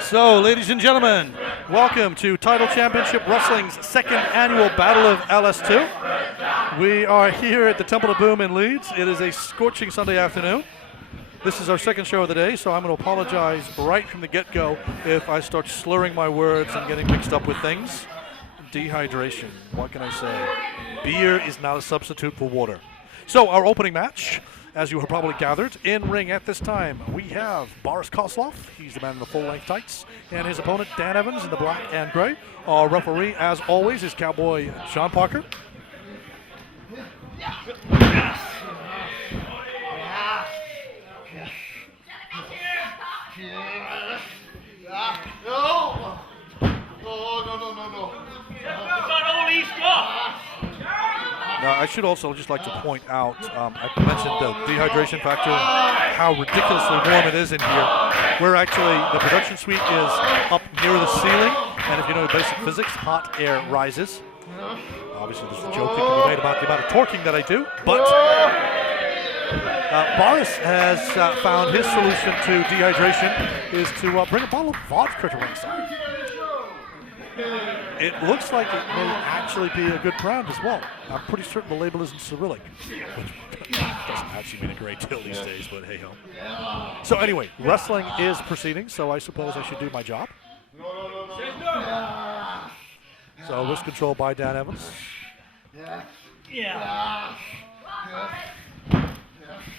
So, ladies and gentlemen, welcome to Tidal Championship Wrestling's second annual Battle of LS2. We are here at the Temple of Boom in Leeds. It is a scorching Sunday afternoon. This is our second show of the day, so I'm going to apologize right from the get-go if I start slurring my words and getting mixed up with things. Dehydration, what can I say? Beer is not a substitute for water. So, our opening match, as you have probably gathered, in ring at this time, we have Boris Koslov. He's the man in the full-length tights. And his opponent, Dan Evans, in the black and gray. Our referee, as always, is Cowboy Sean Parker. Now, I should also just like to point out, I mentioned the dehydration factor, how ridiculously warm it is in here. We're actually, the production suite is up near the ceiling, and if you know basic physics, hot air rises. Obviously, there's a joke that can be made about the amount of torquing that I do, but Boris has found his solution to dehydration is to bring a bottle of vodka to ringside. It looks like it may actually be a good brand as well. I'm pretty certain the label isn't Cyrillic, which doesn't actually mean a great deal these days, but hey ho. So anyway, wrestling is proceeding, so I suppose I should do my job. So wrist control by Dan Evans.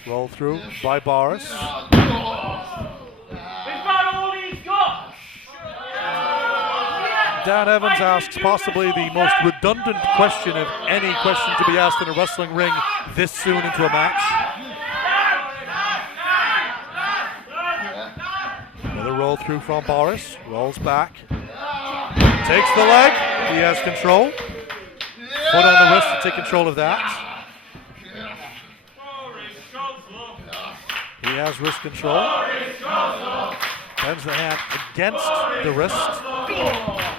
Roll through by Boris. Dan Evans asks possibly the most redundant question of any question to be asked in a wrestling ring this soon into a match. Another roll through from Boris. Rolls back. Takes the leg. He has control. Foot on the wrist to take control of that. He has wrist control. Bends the hand against the wrist,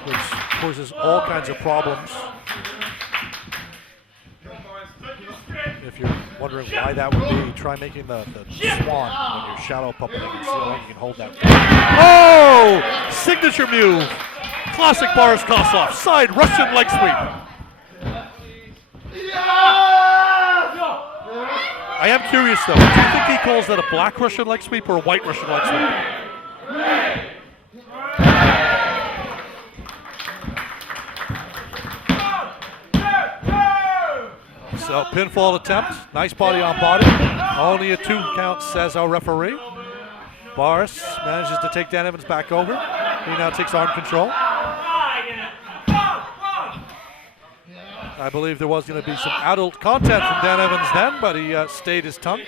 which causes all kinds of problems. If you're wondering why that would be, try making the swan when you're shadow puppeting and see how long you can hold that. Oh! Signature move! Classic Boris Koslov, side Russian leg sweep. I am curious though, do you think he calls that a black Russian leg sweep or a white Russian leg sweep? So pinfall attempt, nice body on body. Only a 2 count, says our referee. Boris manages to take Dan Evans back over. He now takes arm control. I believe there was going to be some adult content from Dan Evans then, but he stayed his tongue.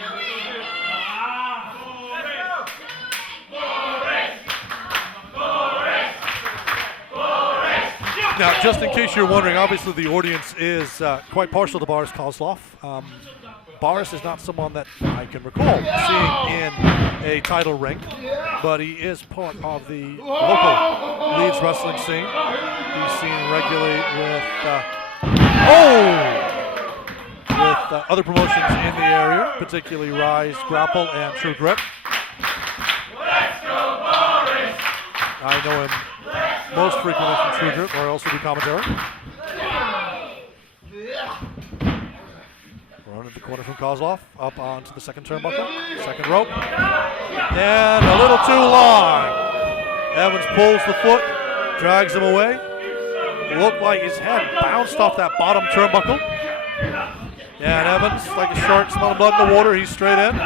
Now, just in case you're wondering, obviously the audience is quite partial to Boris Koslov. Boris is not someone that I can recall seeing in a title ring, but he is part of the local Leeds wrestling scene. He's seen regularly with other promotions in the area, particularly Rise, Grapple, and True Grit. I know him most frequently from True Grit, where I also do commentary. Run at the corner from Koslov, up onto the second turnbuckle, second rope, and a little too long. Evans pulls the foot, drags him away. Looked like his head bounced off that bottom turnbuckle. And Evans, like a shark smelling blood in the water, he's straight in.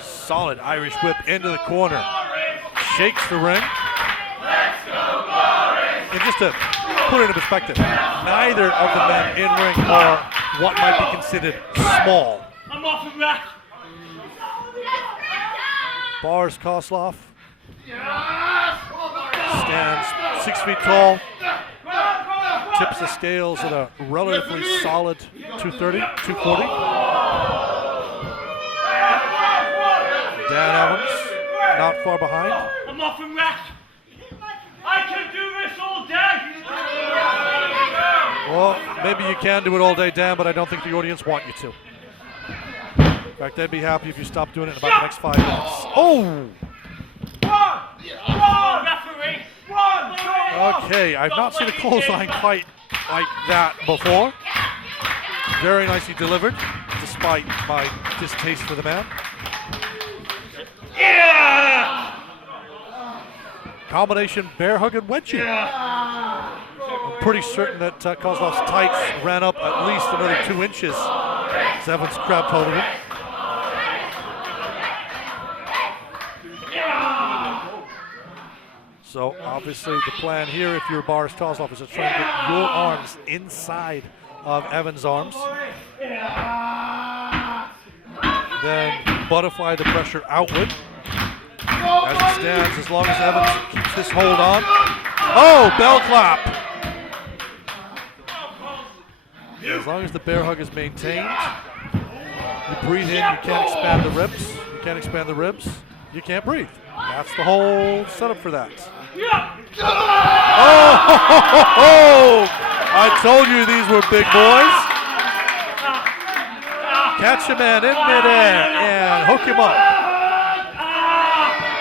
Solid Irish whip into the corner. Shakes the ring. And just to put it into perspective, neither of the men in ring are what might be considered small. I'm off of that. Boris Koslov stands 6 feet tall, tips the scales at a relatively solid 230, 240. Dan Evans, not far behind. I'm off and rack. I can do this all day. Maybe you can do it all day, Dan, but I don't think the audience want you to. In fact, they'd be happy if you stopped doing it in about the next 5 minutes. Oh! Okay, I've not seen a clothesline quite like that before. Very nicely delivered, despite my distaste for the man. Combination bear hug and wedgie. I'm pretty certain that Koslov's tights ran up at least another 2 inches as Evans grabbed hold of him. So obviously the plan here, if you're Boris Koslov, is to try and get your arms inside of Evans' arms. Then butterfly the pressure outward. As it stands, as long as Evans keeps this hold on. Oh, bell clap! As long as the bear hug is maintained, you breathe in, you can't expand the ribs. You can't expand the ribs, you can't breathe. That's the whole setup for that. Oh! I told you these were big boys. Catch a man in midair and hook him up.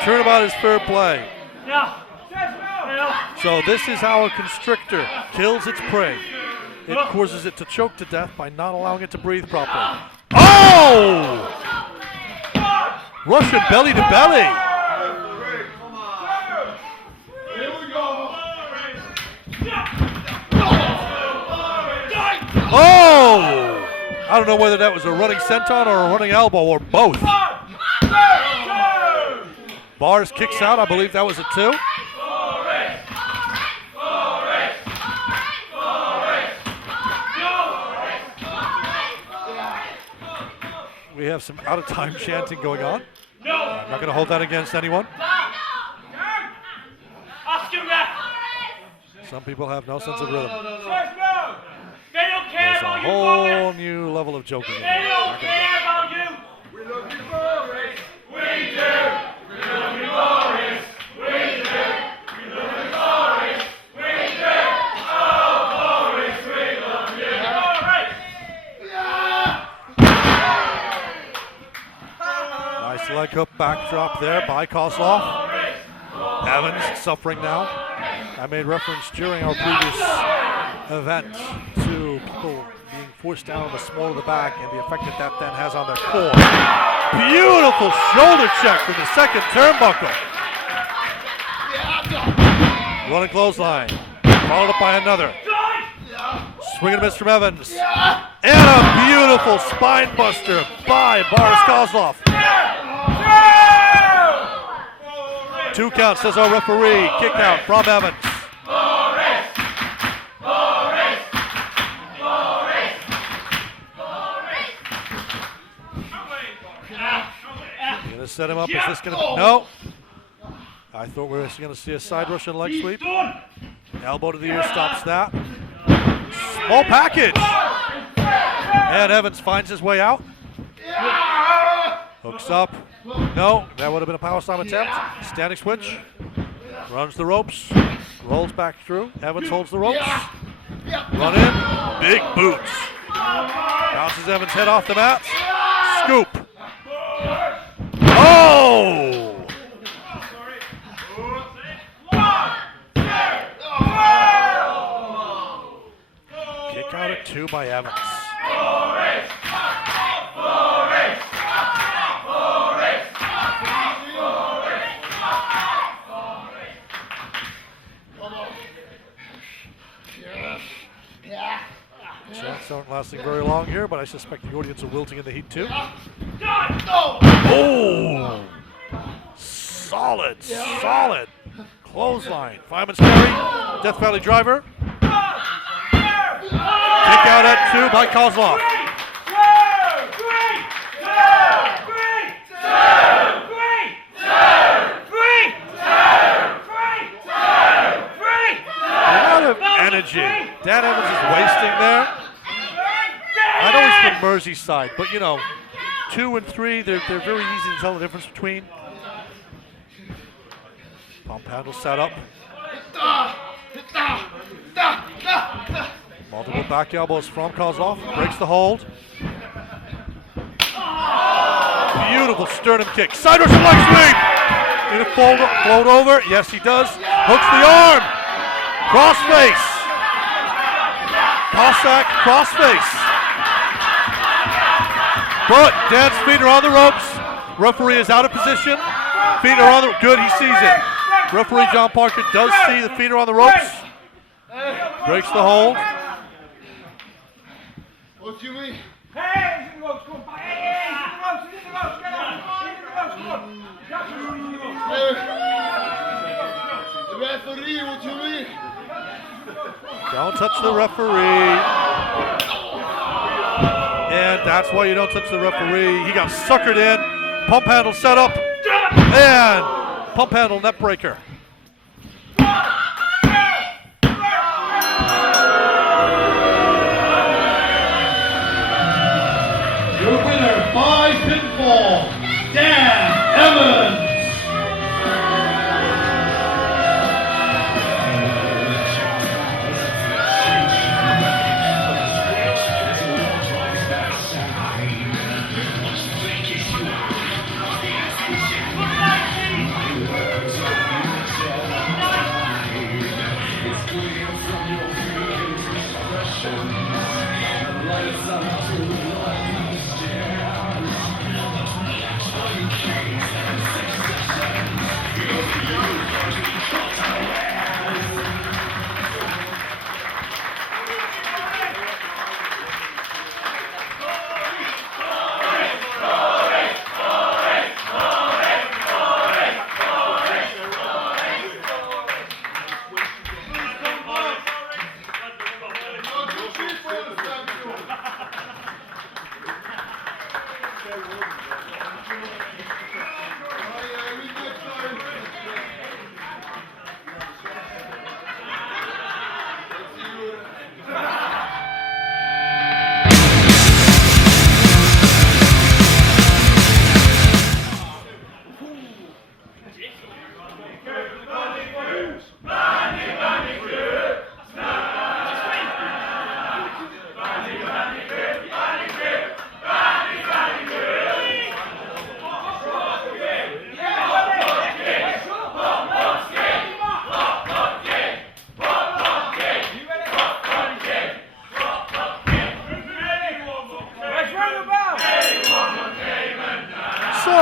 Turnabout is fair play. So this is how a constrictor kills its prey. It causes it to choke to death by not allowing it to breathe properly. Oh! Russian belly to belly. Oh! I don't know whether that was a running senton or a running elbow or both. Boris kicks out. I believe that was a 2. We have some out-of-time chanting going on. I'm not going to hold that against anyone. Some people have no sense of rhythm. There's a whole new level of joking. They don't care about you. We love you, Boris. We do. We love you, Boris. We do. We love you, Boris. We do. Oh, Boris, we love you. Nice leg hook backdrop there by Koslov. Evans suffering now. I made reference during our previous event to people being forced down on the small of the back and the effect that that then has on their core. Beautiful shoulder check from the second turnbuckle. Running clothesline, followed up by another. Swing and a miss from Evans. And a beautiful spine buster by Boris Koslov. 2 count, says our referee. Kick out from Evans. Gonna set him up. Is this gonna be? No. I thought we were going to see a side Russian leg sweep. Elbow to the ear stops that. Small package. And Evans finds his way out. Hooks up. No, that would have been a power slam attempt. Standing switch. Runs the ropes. Rolls back through. Evans holds the ropes. Run in. Big boots. Bounces Evans' head off the mat. Scoop. Oh! Kick out at 2 by Evans. Chants aren't lasting very long here, but I suspect the audience are wilting in the heat too. Oh! Solid, solid. Clothesline. Fireman's carry. Death Valley driver. Kick out at 2 by Koslov. A lot of energy. Dan Evans is wasting there. I know he's from Merseyside, but you know, 2 and 3, they're very easy to tell the difference between. Pump handle set up. Multiple back elbows from Koslov. Breaks the hold. Beautiful sternum kick. Sideways leg sweep. Need to float over. Yes, he does. Hooks the arm. Crossface. Cossack crossface. But Dan's feet are on the ropes. Referee is out of position. Feet are on the good. He sees it. Referee John Parker does see the feet are on the ropes. Breaks the hold. What do you mean? Hey, in the ropes, come on. Hey, in the ropes, get out. In the ropes, come on. The referee, what do you mean? Don't touch the referee. And that's why you don't touch the referee. He got suckered in. Pump handle set up. And pump handle net breaker. Your winner by pinfall, Dan Evans.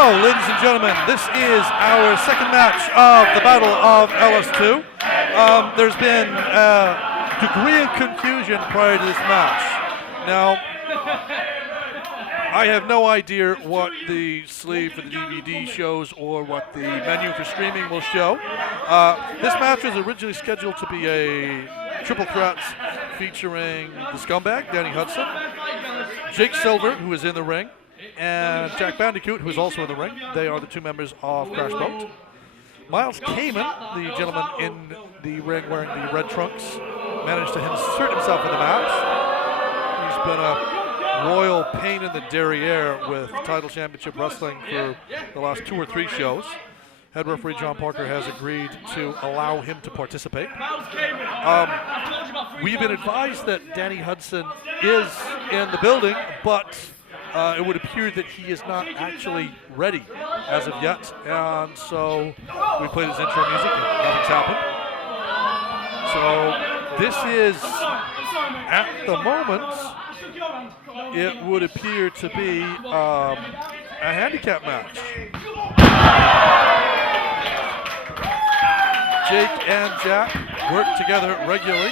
Ladies and gentlemen, this is our second match of the Battle of LS2. There's been a degree of confusion prior to this match. Now, I have no idea what the sleeve for the DVD shows or what the menu for streaming will show. This match was originally scheduled to be a triple threat featuring the Scumbag, Danny Hudson, Jake Silver, who is in the ring, and Jack Bandicoot, who is also in the ring. They are the two members of Crash Boat. Myles Kayman, the gentleman in the ring wearing the red trunks, managed to insert himself in the match. He's been a royal pain in the derriere with Tidal Championship Wrestling for the last 2 or 3 shows. Head referee John Parker has agreed to allow him to participate. We've been advised that Danny Hudson is in the building, but it would appear that he is not actually ready as of yet, and so we played his intro music and nothing's happened. So this is, at the moment, it would appear to be a handicap match. Jake and Jack work together regularly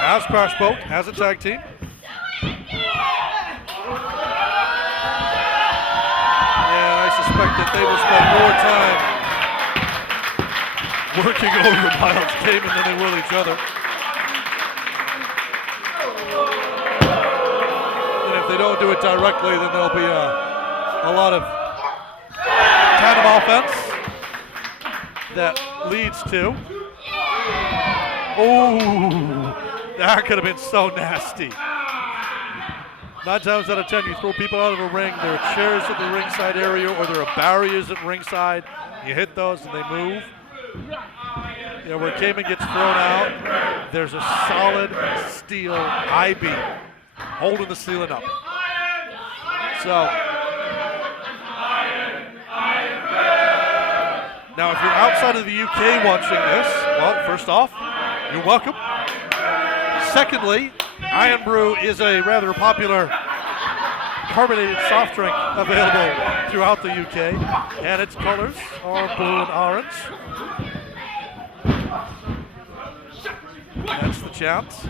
as Crash Boat, as a tag team. Suspect that they will spend more time working over Myles Kayman than they will each other. And if they don't do it directly, then there'll be a lot of tandem offense that leads to. Oh, that could have been so nasty. 9 times out of 10, you throw people out of a ring, there are chairs at the ringside area or there are barriers at ringside. You hit those and they move. You know, where Kayman gets thrown out, there's a solid steel I-beam holding the ceiling up. So, now if you're outside of the UK watching this, well, first off, you're welcome. Secondly, Iron Brew is a rather popular carbonated soft drink available throughout the UK, and its colors are blue and orange. That's the chance.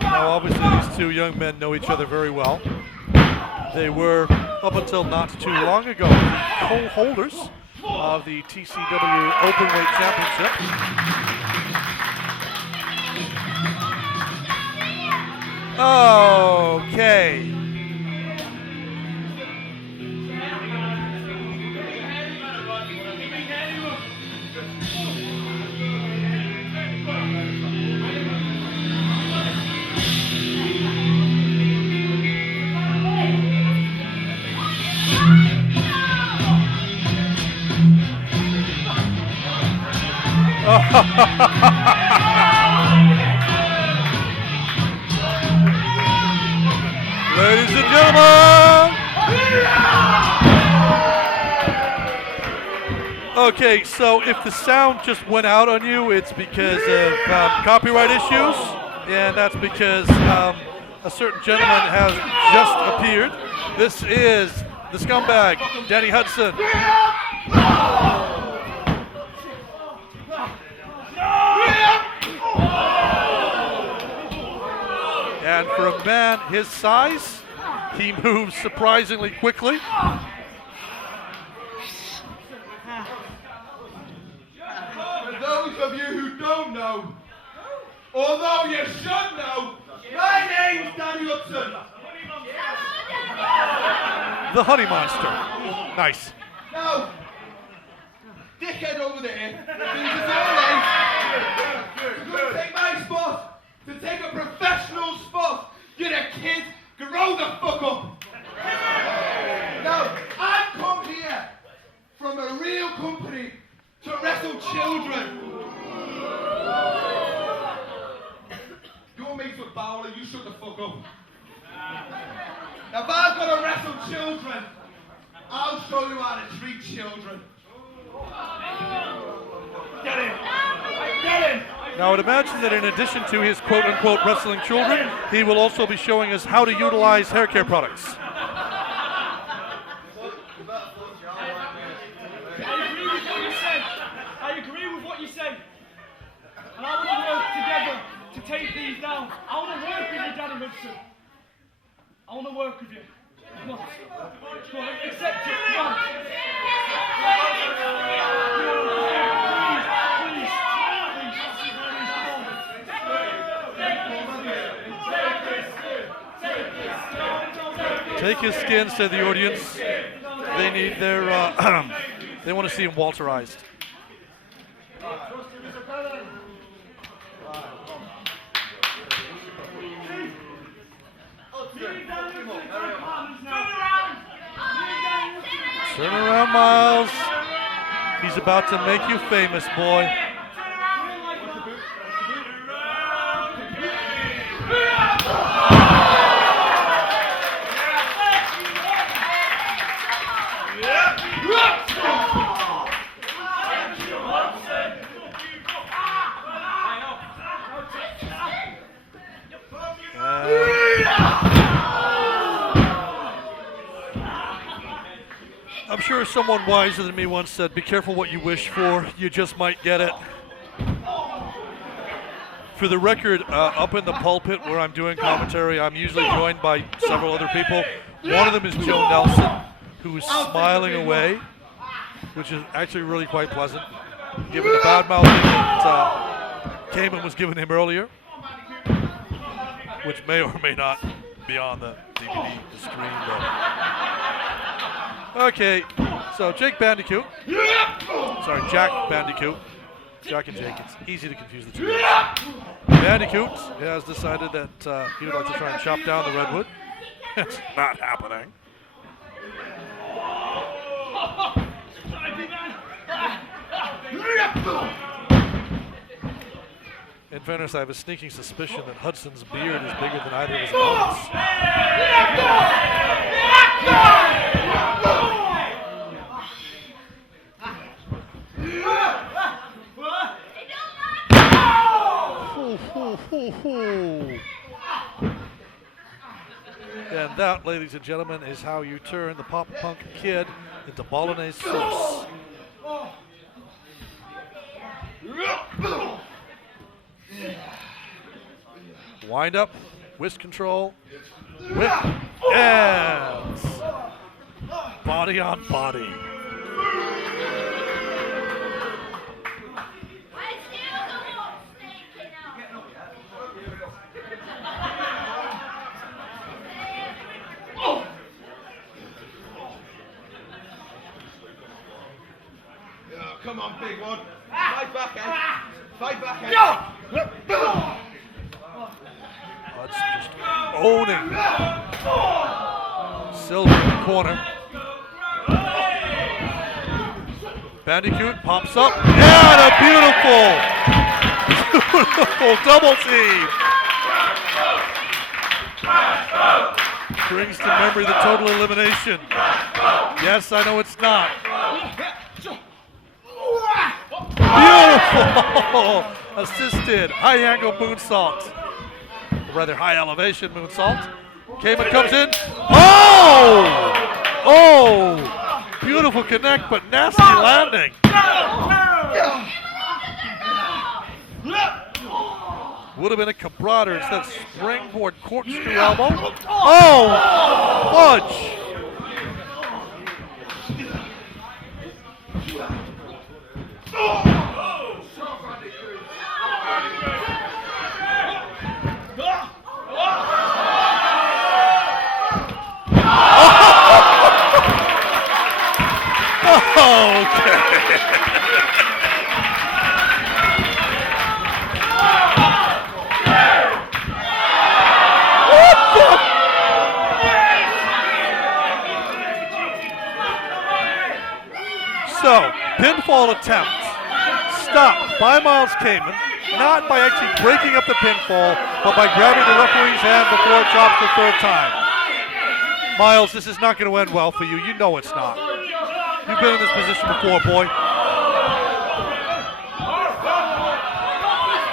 Now, obviously, these two young men know each other very well. They were, up until not too long ago, the co-holders of the TCW Openweight Championship. Okay. Ladies and gentlemen. Okay, so if the sound just went out on you, it's because of copyright issues, and that's because a certain gentleman has just appeared. This is the scumbag, Danny Hudson. And for a man his size, he moves surprisingly quickly. For those of you who don't know, although you should know, my name's Danny Hudson. The Honey Monster. Nice. Now, dickhead over there thinks it's alright to take my spot, to take a professional spot. You're a kid, grow the fuck up. Now, I've come here from a real company to wrestle children. Your mates with Bowler, you shut the fuck up. Now, if I've got to wrestle children, I'll show you how to treat children. Get him! Get him! Now, I would imagine that in addition to his quote-unquote wrestling children, he will also be showing us how to utilize hair care products. I agree with what you said. And I want to work together to take these down. I want to work with you, Danny Hudson. I want to work with you. Come on. Come on, accept it. Come on. Take his skin, said the audience. They need their, they want to see him Walterized. Turn around, Myles. He's about to make you famous, boy. I'm sure someone wiser than me once said, be careful what you wish for, you just might get it. For the record, up in the pulpit where I'm doing commentary, I'm usually joined by several other people. One of them is Joe Nelson, who is smiling away, which is actually really quite pleasant, given the bad mouthing that Kayman was giving him earlier, which may or may not be on the DVD, the screen. Okay, so Jack Bandicoot Jack and Jake, it's easy to confuse the two guys. Bandicoot has decided that he would like to try and chop down the redwood. It's not happening. In fairness, I have a sneaking suspicion that Hudson's beard is bigger than either of his opponents. And that, ladies and gentlemen, is how you turn the Pop Punk Kid into Bolognese sauce. Wind up, whisk control, whip, and body on body. Come on, big one. Fight back, Ed. Fight back, Ed. Hudson just owning Silver in the corner. Bandicoot pops up. And a beautiful double team. Brings to memory the total elimination. Yes, I know it's not. Beautiful! Assisted high angle moonsault. Or rather, high elevation moonsault. Kayman comes in. Oh! Oh! Beautiful connect, but nasty landing. Would have been a cabrader instead of springboard corkscrew elbow. Oh! Fudge! So, pinfall attempt stopped by Myles Kayman, not by actually breaking up the pinfall, but by grabbing the referee's hand before it drops the third time. Myles, this is not going to end well for you. You know it's not. You've been in this position before, boy.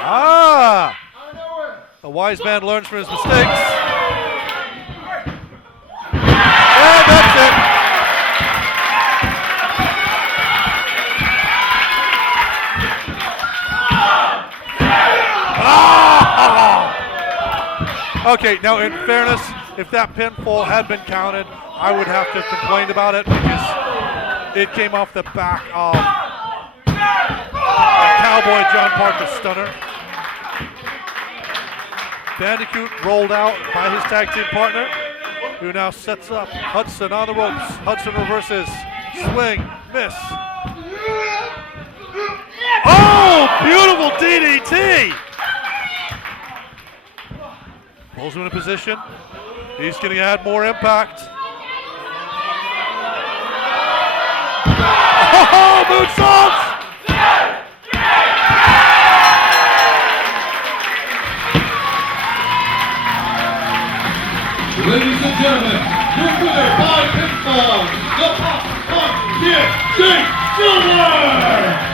Ah! A wise man learns from his mistakes. And that's it. Okay, now in fairness, if that pinfall had been counted, I would have to have complained about it because it came off the back of Cowboy John Parker stunner. Bandicoot rolled out by his tag team partner, who now sets up Hudson on the ropes. Hudson reverses, swing, miss. Oh, beautiful DDT! Pulls him in a position. He's going to add more impact. Oh, moonsaults! Ladies and gentlemen, your winner by pinfall, the Pop Punk Kid, Jake Silver!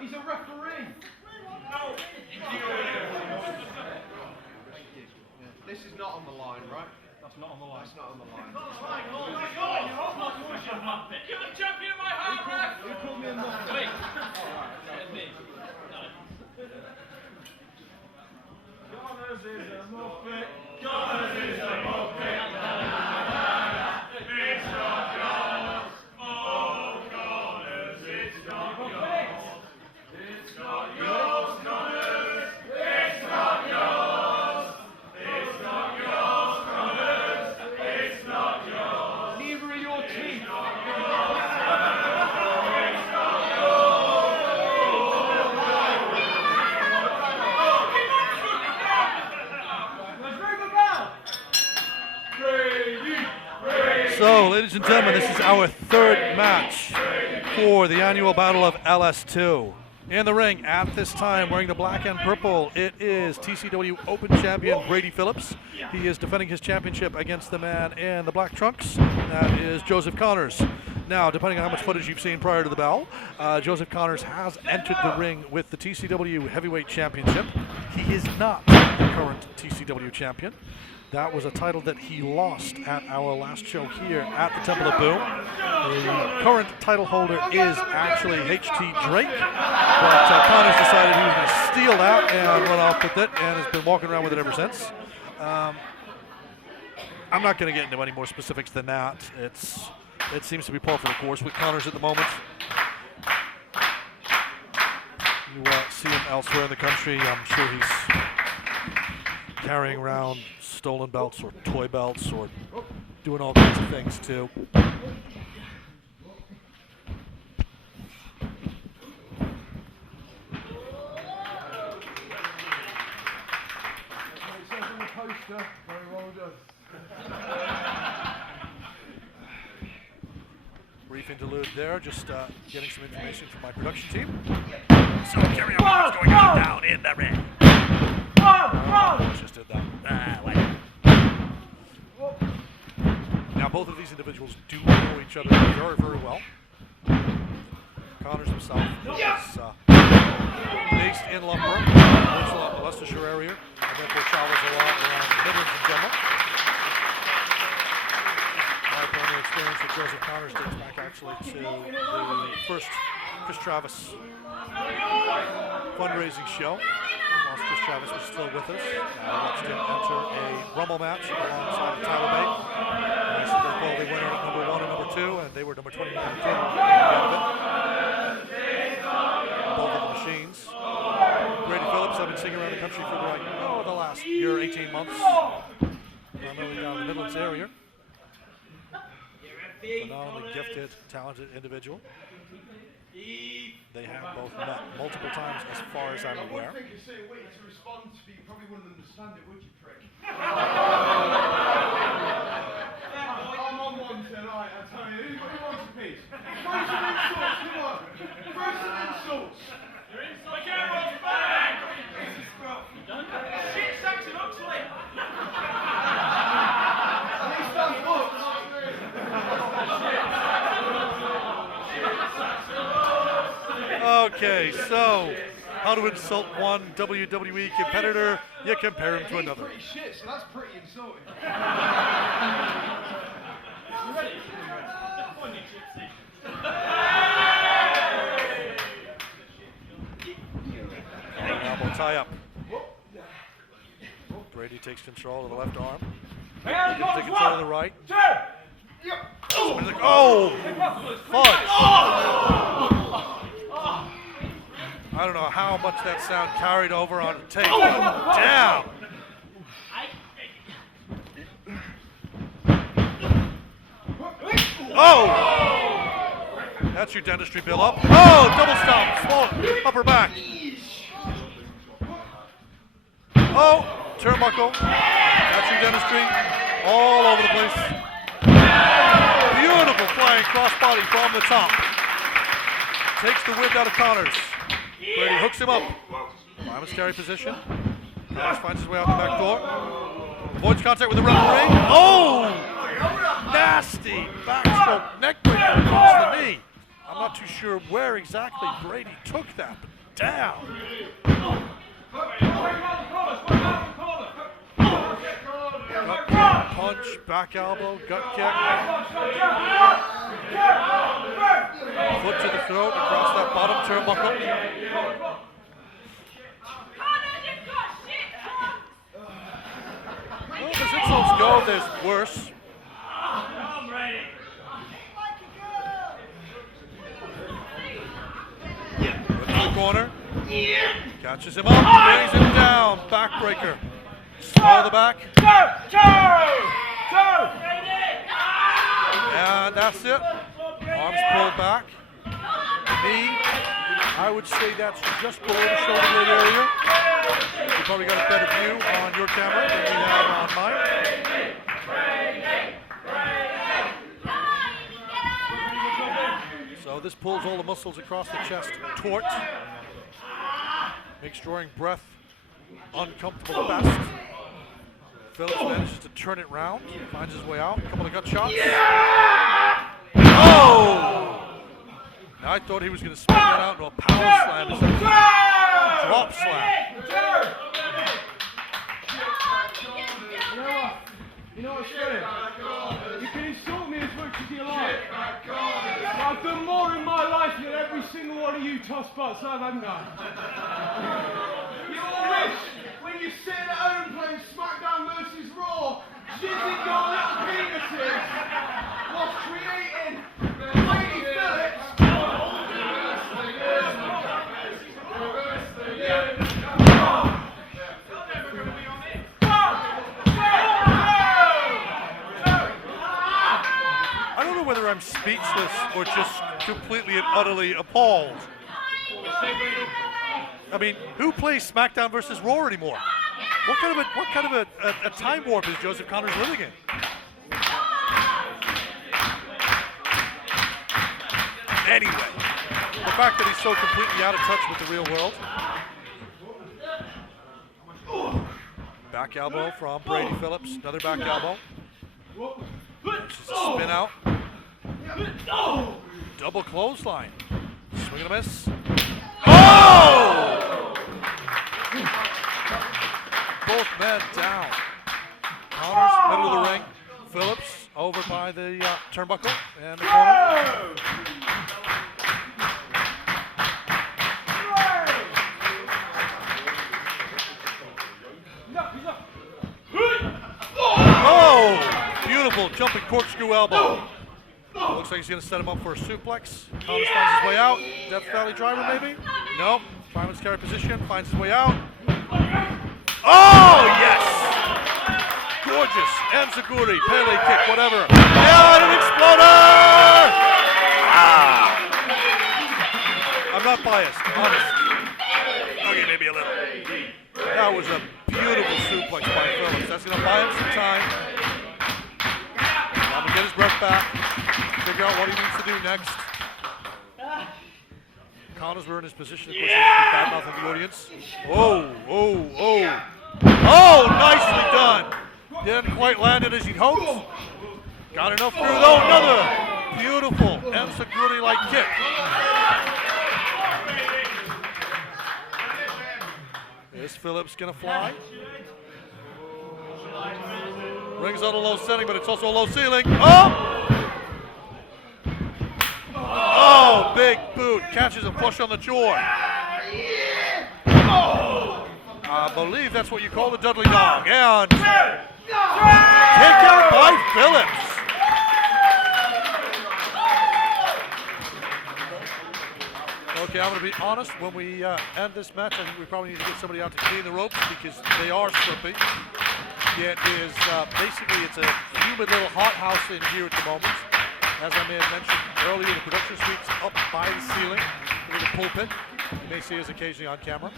He's a referee. This is not on the line, right? That's not on the line. That's not on the line. You're the champion of my heart, ref! Who called me a muppet? Wait. Gunners is a muppet. Gunners is a muppet. It's not yours. Oh, Gunners, it's not yours. It's not yours, Gunners. It's not yours. It's not yours, Gunners. It's not yours. Neither are your teeth. So, ladies and gentlemen, this is our third match for the annual battle of LS2. In the ring at this time, wearing the black and purple, it is TCW Open Champion Brady Phillips. He is defending his championship against the man in the black trunks. That is Joseph Connors. Now, depending on how much footage you've seen prior to the bell, Joseph Connors has entered the ring with the TCW Heavyweight Championship. He is not the current TCW champion. That was a title that he lost at our last show here at the Temple of Boom. The current title holder is actually HT Drake, but Connors decided he was going to steal that and run off with it, and has been walking around with it ever since. I'm not going to get into any more specifics than that. It seems to be par for the course with Connors at the moment. You see him elsewhere in the country. I'm sure he's carrying around stolen belts or toy belts or doing all kinds of things too. Very well done. Brief interlude there, just getting some information from my production team. So carry on what's going on down in the ring. Just did that. Now both of these individuals do know each other very, very well. Connors himself is based in Loughborough, lives a lot in the Leicestershire area, and therefore travels a lot around the Midlands in general. My primary experience with Joseph Connors dates back actually to the first Chris Travis fundraising show. Whilst Chris Travis was still with us, I watched him enter a Rumble match alongside the Tyler Bay. He said they called the winner at number 1 and number 2, and they were number 29 and 10 at the end of it. Both of the machines. Brady Phillips, I've been singing around the country for the last year, 18 months. Primarily down in the Midlands area. Phenomenally gifted, talented individual. They have both met multiple times as far as I'm aware. I think you're saying waiting to respond to me. You probably wouldn't understand it, would you, prick? I'm on one tonight, I tell you. Who wants a piece? Throw some insults, come on. Throw some insults. Your insult camera's back! Shit, Saxon Huxley! At least I'm booked. Okay, so how to insult one WWE competitor, you compare him to He's another. pretty shit, so that's pretty insulting. You ready? Funny gypsy. Elbow tie up. Brady takes control of the left arm. Hands Take control of the right. two! Somebody's like, oh! Fudge! I don't know how much that sound carried over on the tape. Down! Oh! That's your dentistry bill up. Oh! Double stomp. Small upper back. Oh! Turnbuckle. That's your dentistry. All over the place. Beautiful flying crossbody from the top. Takes the wind out of Connors. Brady hooks him up. Lyman's carry position. Connors finds his way out the back door. Avoids contact with the referee. Oh! Nasty backstroke neckbreaker across the knee. I'm not too sure where exactly Brady took that, but down. Gut kick, punch, back elbow, gut kick. Foot to the throat across that bottom turnbuckle. Well, as insults go, there's worse. Foot to the corner. Catches him up, brings him down. Backbreaker. Slow the back. And that's it. Arms pulled back. Knee. I would say that's just below the shoulder blade area. You probably got a better view on your camera than we have on mine. So this pulls all the muscles across the chest taut. Makes drawing breath uncomfortable at best. Phillips manages to turn it round, finds his way out. A couple of gut shots. Oh! Now I thought he was going to spin that out into a power slam instead of a drop slam. You know what's funny? You can insult me as much as you like. I've done more in my life than every single one of you toss spots I've, haven't I? You all wish when you sit at home playing SmackDown versus Raw, jizzing your little penises, whilst creating Brady Phillips. I don't know whether I'm speechless or just completely and utterly appalled. I mean, who plays SmackDown versus Raw anymore? What kind of a time warp is Joseph Connors living in? Anyway, the fact that he's so completely out of touch with the real world. Back elbow from Brady Phillips. Another back elbow. Just a spin out. Double clothesline. Swing and a miss. Oh! Both men down. Connors, middle of the ring. Phillips over by the turnbuckle and the corner. Oh! Beautiful jumping corkscrew elbow. Looks like he's going to set him up for a suplex. Connors finds his way out. Death Valley driver, maybe? Nope. Fireman's carry position. Finds his way out. Oh, yes! Gorgeous. Nsereko, Pele kick, whatever. Yeah, an exploder! Ah! I'm not biased, honest. Okay, maybe a little. That was a beautiful suplex by Phillips. That's going to buy him some time. I'm going to get his breath back. Figure out what he needs to do next. Connors were in his position, of course, he was bad mouthing the audience. Oh, oh, oh. Oh, nicely done. Didn't quite land it as he'd hoped. Got enough through though. Another beautiful Nsereko-like kick. Is Phillips gonna fly? Ring's on a low setting, but it's also a low ceiling. Oh! Oh, big boot. Catches him flush on the jaw. I believe that's what you call the Dudley Dog. And take out by Phillips. Okay, I'm going to be honest. When we end this match, I think we probably need to get somebody out to clean the ropes because they are slippy. It is basically it's a humid little hothouse in here at the moment. As I may have mentioned earlier, the production suite's up by the ceiling, with the pulpit. You may see us occasionally on camera.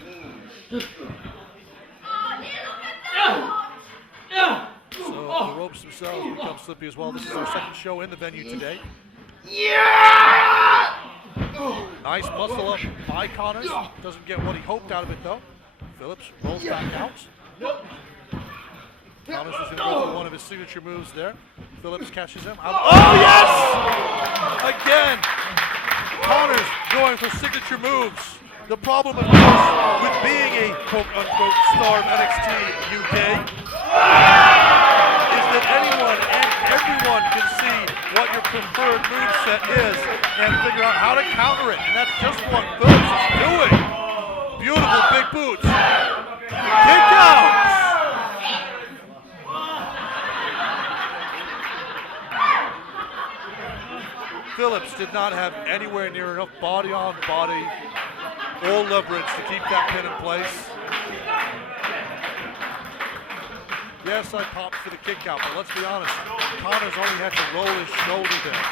So the ropes themselves become slippy as well. This is our second show in the venue today. Nice muscle up by Connors. Doesn't get what he hoped out of it though. Phillips rolls back out. Connors was going to go for one of his signature moves there. Phillips catches him. Oh, yes! Again! Connor's going for signature moves. The problem, of course, with being a quote-unquote star of NXT UK is that anyone and everyone can see what your preferred moveset is and figure out how to counter it. And that's just what Phillips is doing. Beautiful big boots. Kick outs. Phillips did not have anywhere near enough body on body or leverage to keep that pin in place. Yes, I popped for the kick out, but let's be honest, Connor's only had to roll his shoulder there.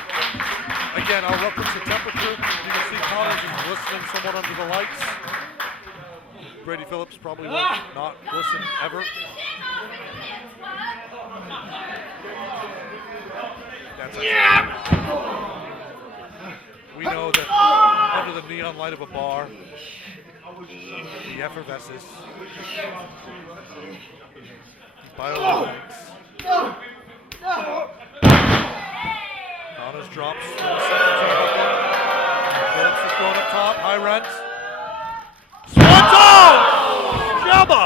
Again, I'll reference the temperature. You can see Connor's is glistening somewhat under the lights. Brady Phillips probably will not glisten ever. That's it. We know that under the neon light of a bar, the effervesces, bioluminescence. Connors drops from the second turnbuckle. Phillips is going up top, high rent. Swanton! Jabba!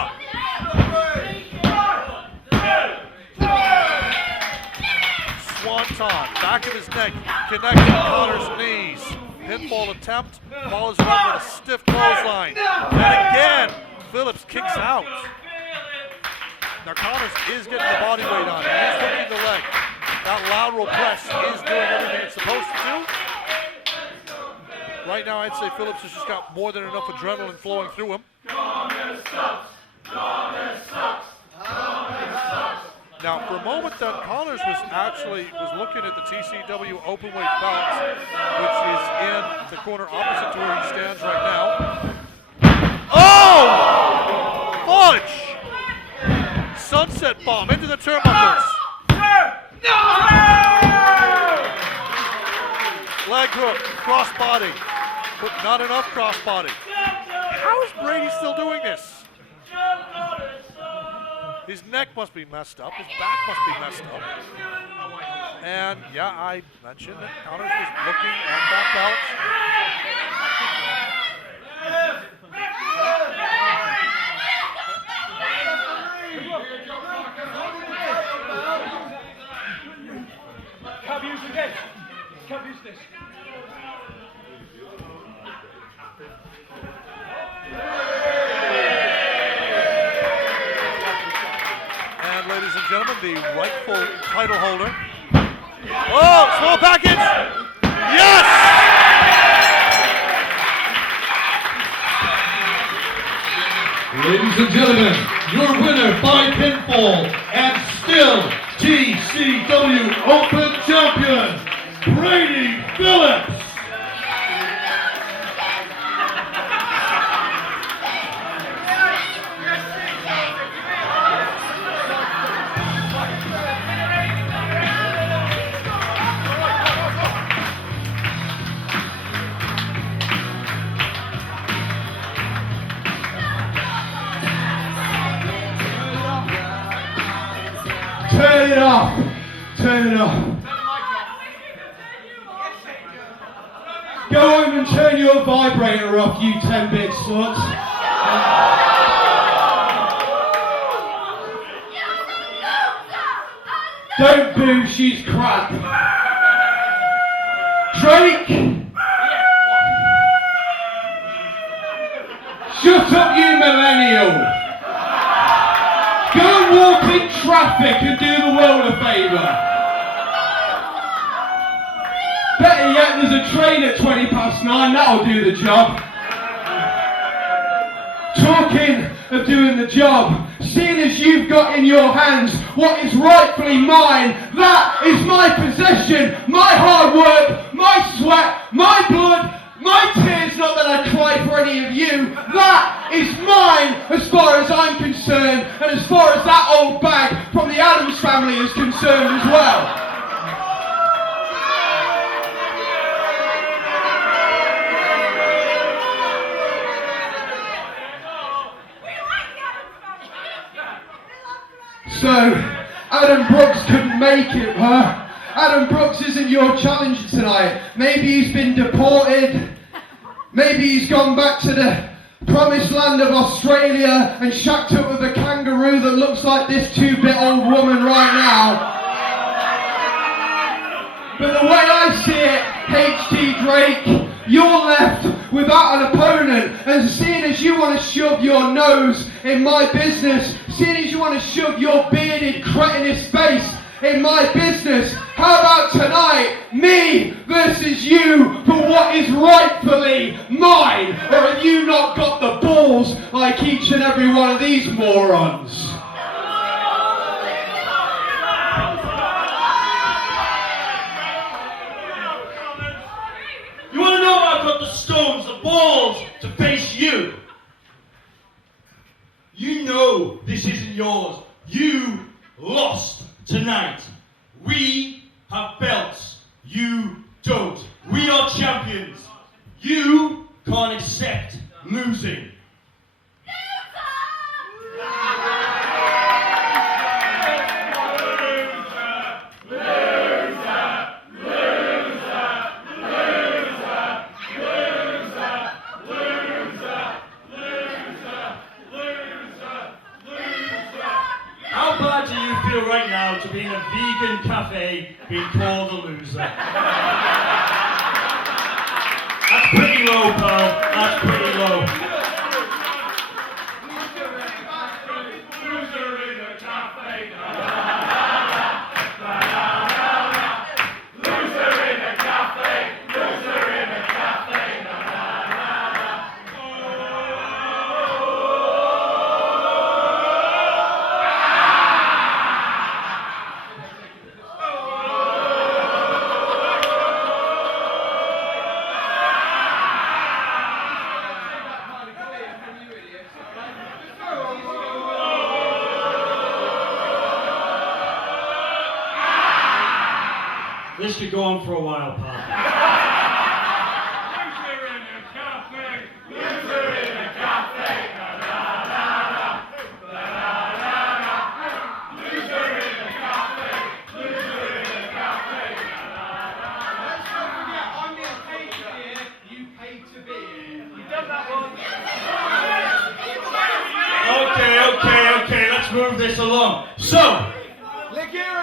Swanton, back of his neck, connecting Connor's knees. Pinfall attempt, follows it up with a stiff clothesline. And again, Phillips kicks out. Now Connors is getting the body weight on. He is working the leg. That lateral press is doing everything it's supposed to do. Right now, I'd say Phillips has just got more than enough adrenaline flowing through him. Now, for a moment then, Connors was looking at the TCW openweight belt, which is in the corner opposite to where he stands right now. Oh! Fudge! Sunset bomb into the turnbuckles. Leg hook, crossbody, but not enough crossbody. How is Brady still doing this? His neck must be messed up. His back must be messed up. And yeah, I mentioned that Connors was looking at that belt. Can't use again. Can't use this. And ladies and gentlemen, the rightful title holder. Oh, small package! Yes! Ladies and gentlemen, your winner by pinfall and still TCW Open Champion, Brady Phillips. Turn it off. Turn it off. Go home and turn your vibrator off, you 10-bit sluts. Don't boo, she's crap. Drake! Shut up, you millennial! Go and walk in traffic and do the world a favour. Better yet, there's a train at 9:20, that'll do the job. Talking of doing the job, seeing as you've got in your hands what is rightfully mine, that is my possession, my hard work, my sweat, my blood, my tears, not that I cry for any of you, that is mine as far as I'm concerned, and as far as that old bag from the Addams family is concerned as well. So, Adam Brooks couldn't make it, huh? Adam Brooks isn't your challenger tonight. Maybe he's been deported. Maybe he's gone back to the promised land of Australia and shacked up with a kangaroo that looks like this 2-bit-old woman right now. But the way I see it, HT Drake, you're left without an opponent, and seeing as you want to shove your nose in my business, seeing as you want to shove your bearded cretinous face in my business, how about tonight, me versus you for what is rightfully mine? Or have you not got the balls like each and every one of these morons? You want to know I've got the stones, the balls to face you? You know this isn't yours. You lost tonight. We have belts. You don't. We are champions. You can't accept losing. Right now to be in a vegan cafe being called a loser. That's pretty low, pal. That's pretty low. Loser in a cafe. Loser in a cafe. Loser in a cafe. This could go on for a while, pal. Loser in a cafe. Loser in a cafe. Loser in a cafe. Loser in a cafe. Let's not forget, I'm getting paid to be here. You paid to be here. You've done that one. Okay, let's move this along. So,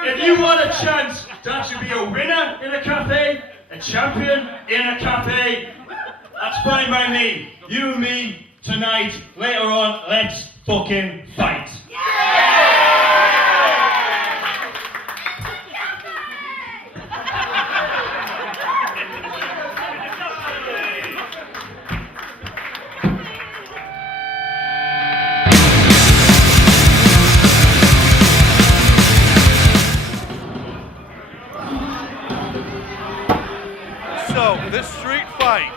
if you want a chance to actually be a winner in a cafe, a champion in a cafe, that's fine by me. You and me, tonight, later on, let's fucking fight. So, this street fight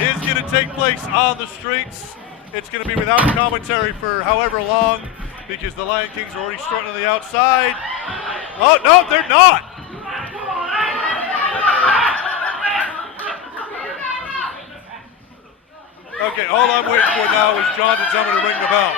is going to take place on the streets. It's going to be without commentary for however long because the Lion Kings are already starting on the outside. Oh, no, they're not. Okay, all I'm waiting for now is John to tell me to ring the bell.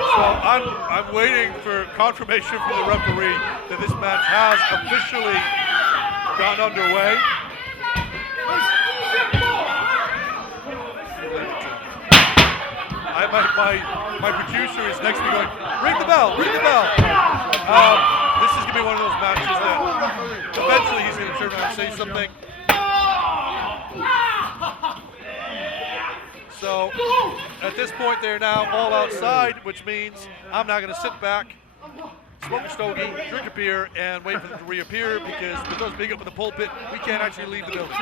So I'm waiting for confirmation from the referee that this match has officially gotten underway. My producer is next to me going, ring the bell, ring the bell. This is going to be one of those matches that eventually he's going to turn around and say something. So, at this point, they're now all outside, which means I'm not going to sit back, smoke a stogie, drink a beer, and wait for them to reappear, because with those being up in the pulpit, we can't actually leave the building.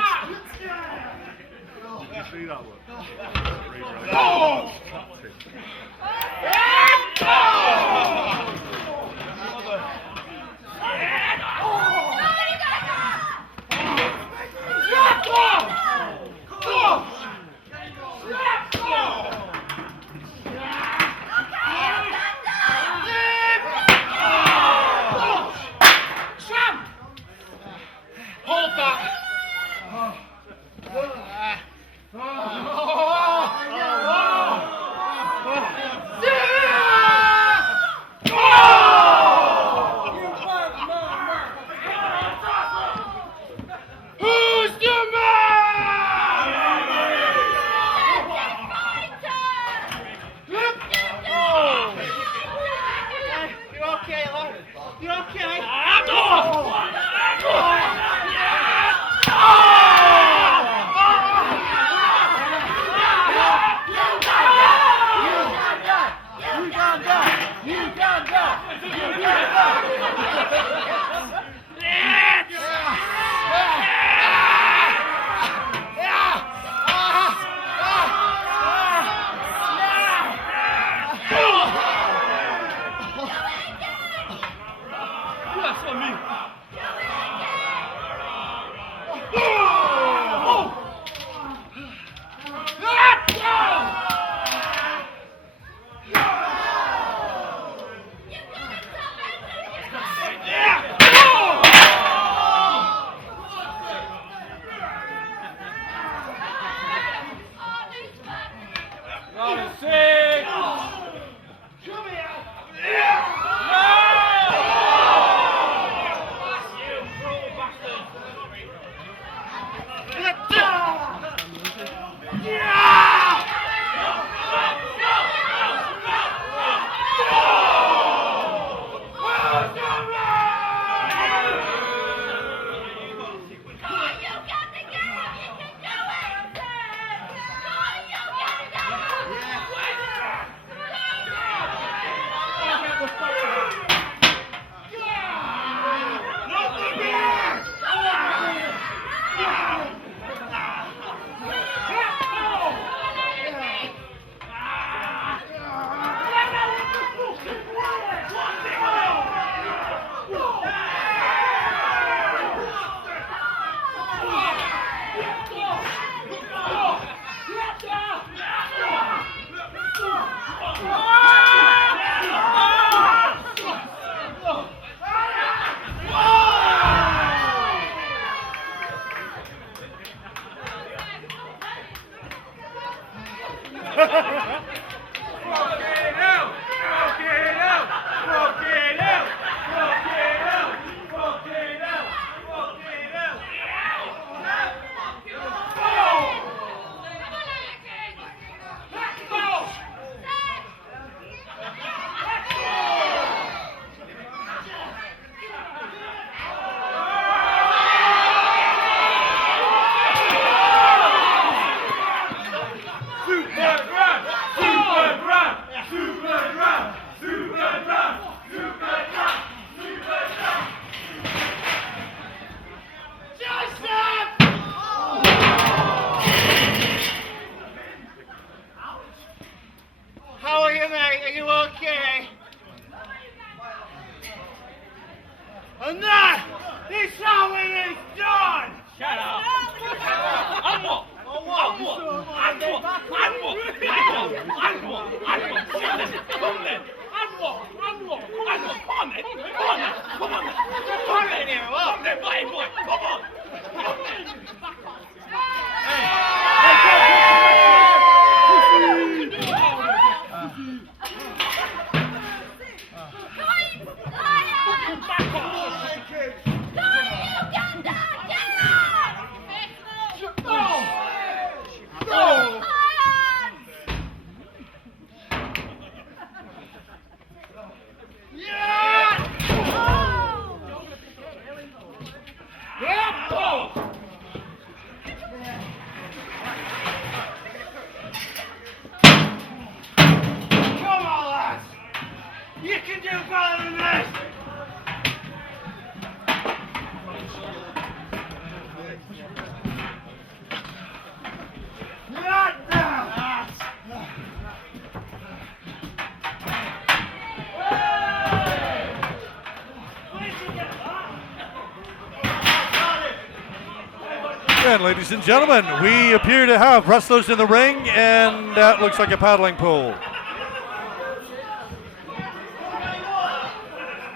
And ladies and gentlemen, we appear to have wrestlers in the ring, and that looks like a paddling pool.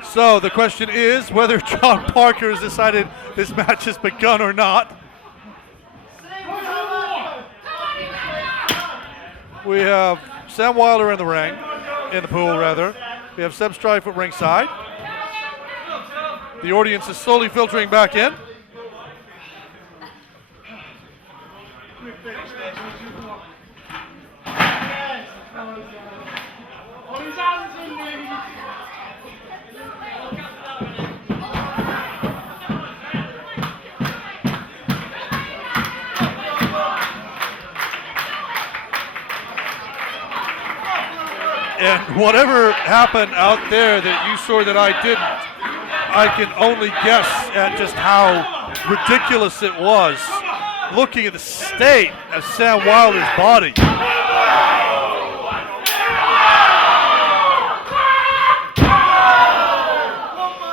So the question is whether John Parker has decided this match has begun or not. We have Sam Wilder in the ring, in the pool rather. We have Sebb Strife at ringside. The audience is slowly filtering back in. And whatever happened out there that you saw that I didn't, I can only guess at just how ridiculous it was looking at the state of Sam Wilder's body.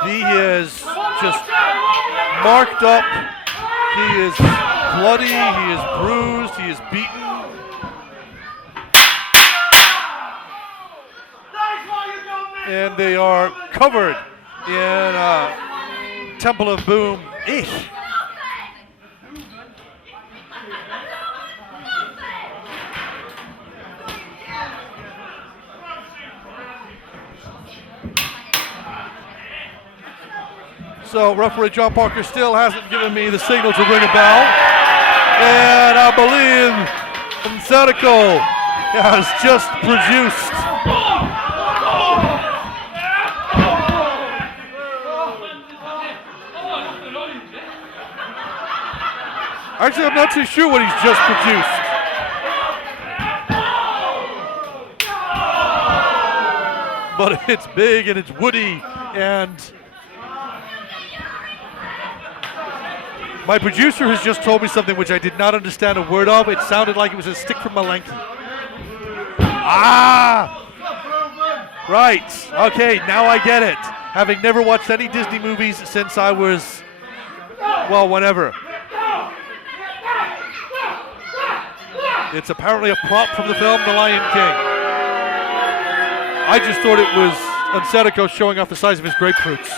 He is just marked up. He is bloody. He is bruised. He is beaten. And they are covered in Temple of Boom. So referee John Parker still hasn't given me the signal to ring a bell. And I believe Nsereko has just produced Actually, I'm not too sure what he's just produced. But it's big and it's woody, and my producer has just told me something which I did not understand a word of. It sounded like it was a stick from Malenki. Ah! Right. Okay, now I get it. Having never watched any Disney movies since I was, well, whenever. It's apparently a prop from the film The Lion King. I just thought it was Nsereko showing off the size of his grapefruits.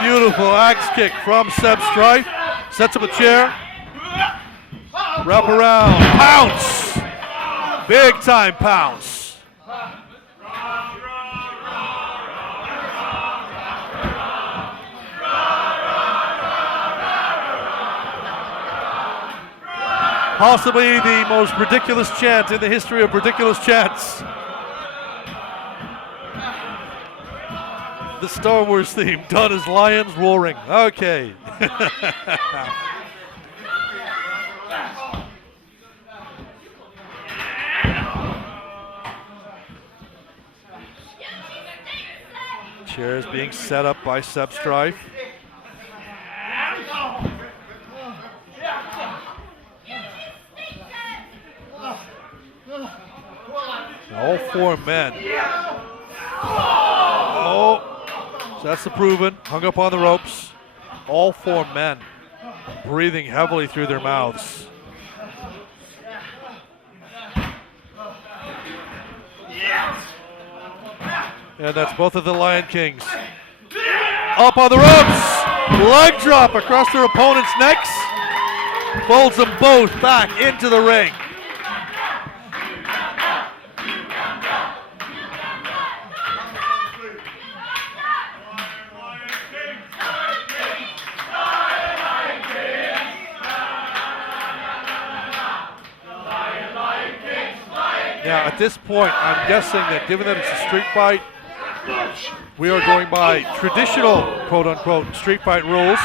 Beautiful axe kick from Sebb Strife. Sets up a chair. Wrap around. Pounce! Big time pounce. Possibly the most ridiculous chant in the history of ridiculous chants. The Star Wars theme, done as lions roaring. Okay. Chairs being set up by Sebb Strife. All four men. Oh. So that's the proven, hung up on the ropes. All four men breathing heavily through their mouths. And that's both of the Lion Kings. Up on the ropes, leg drop across their opponent's necks. Folds them both back into the ring. Now, at this point, I'm guessing that given that it's a street fight, we are going by traditional, quote-unquote, street fight rules.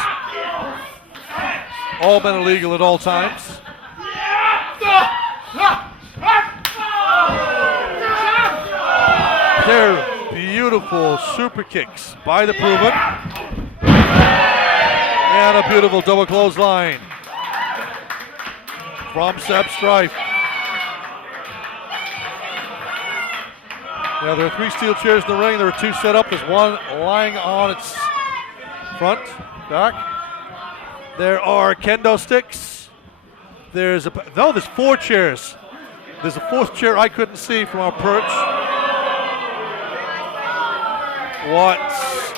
All men are legal at all times. They're beautiful super kicks by the Proven. And a beautiful double clothesline from Sebb Strife. Now, there are 3 steel chairs in the ring. There are 2 set up. There's one lying on its front, back. There are kendo sticks. There's 4 chairs. There's a 4th chair I couldn't see from our perch. What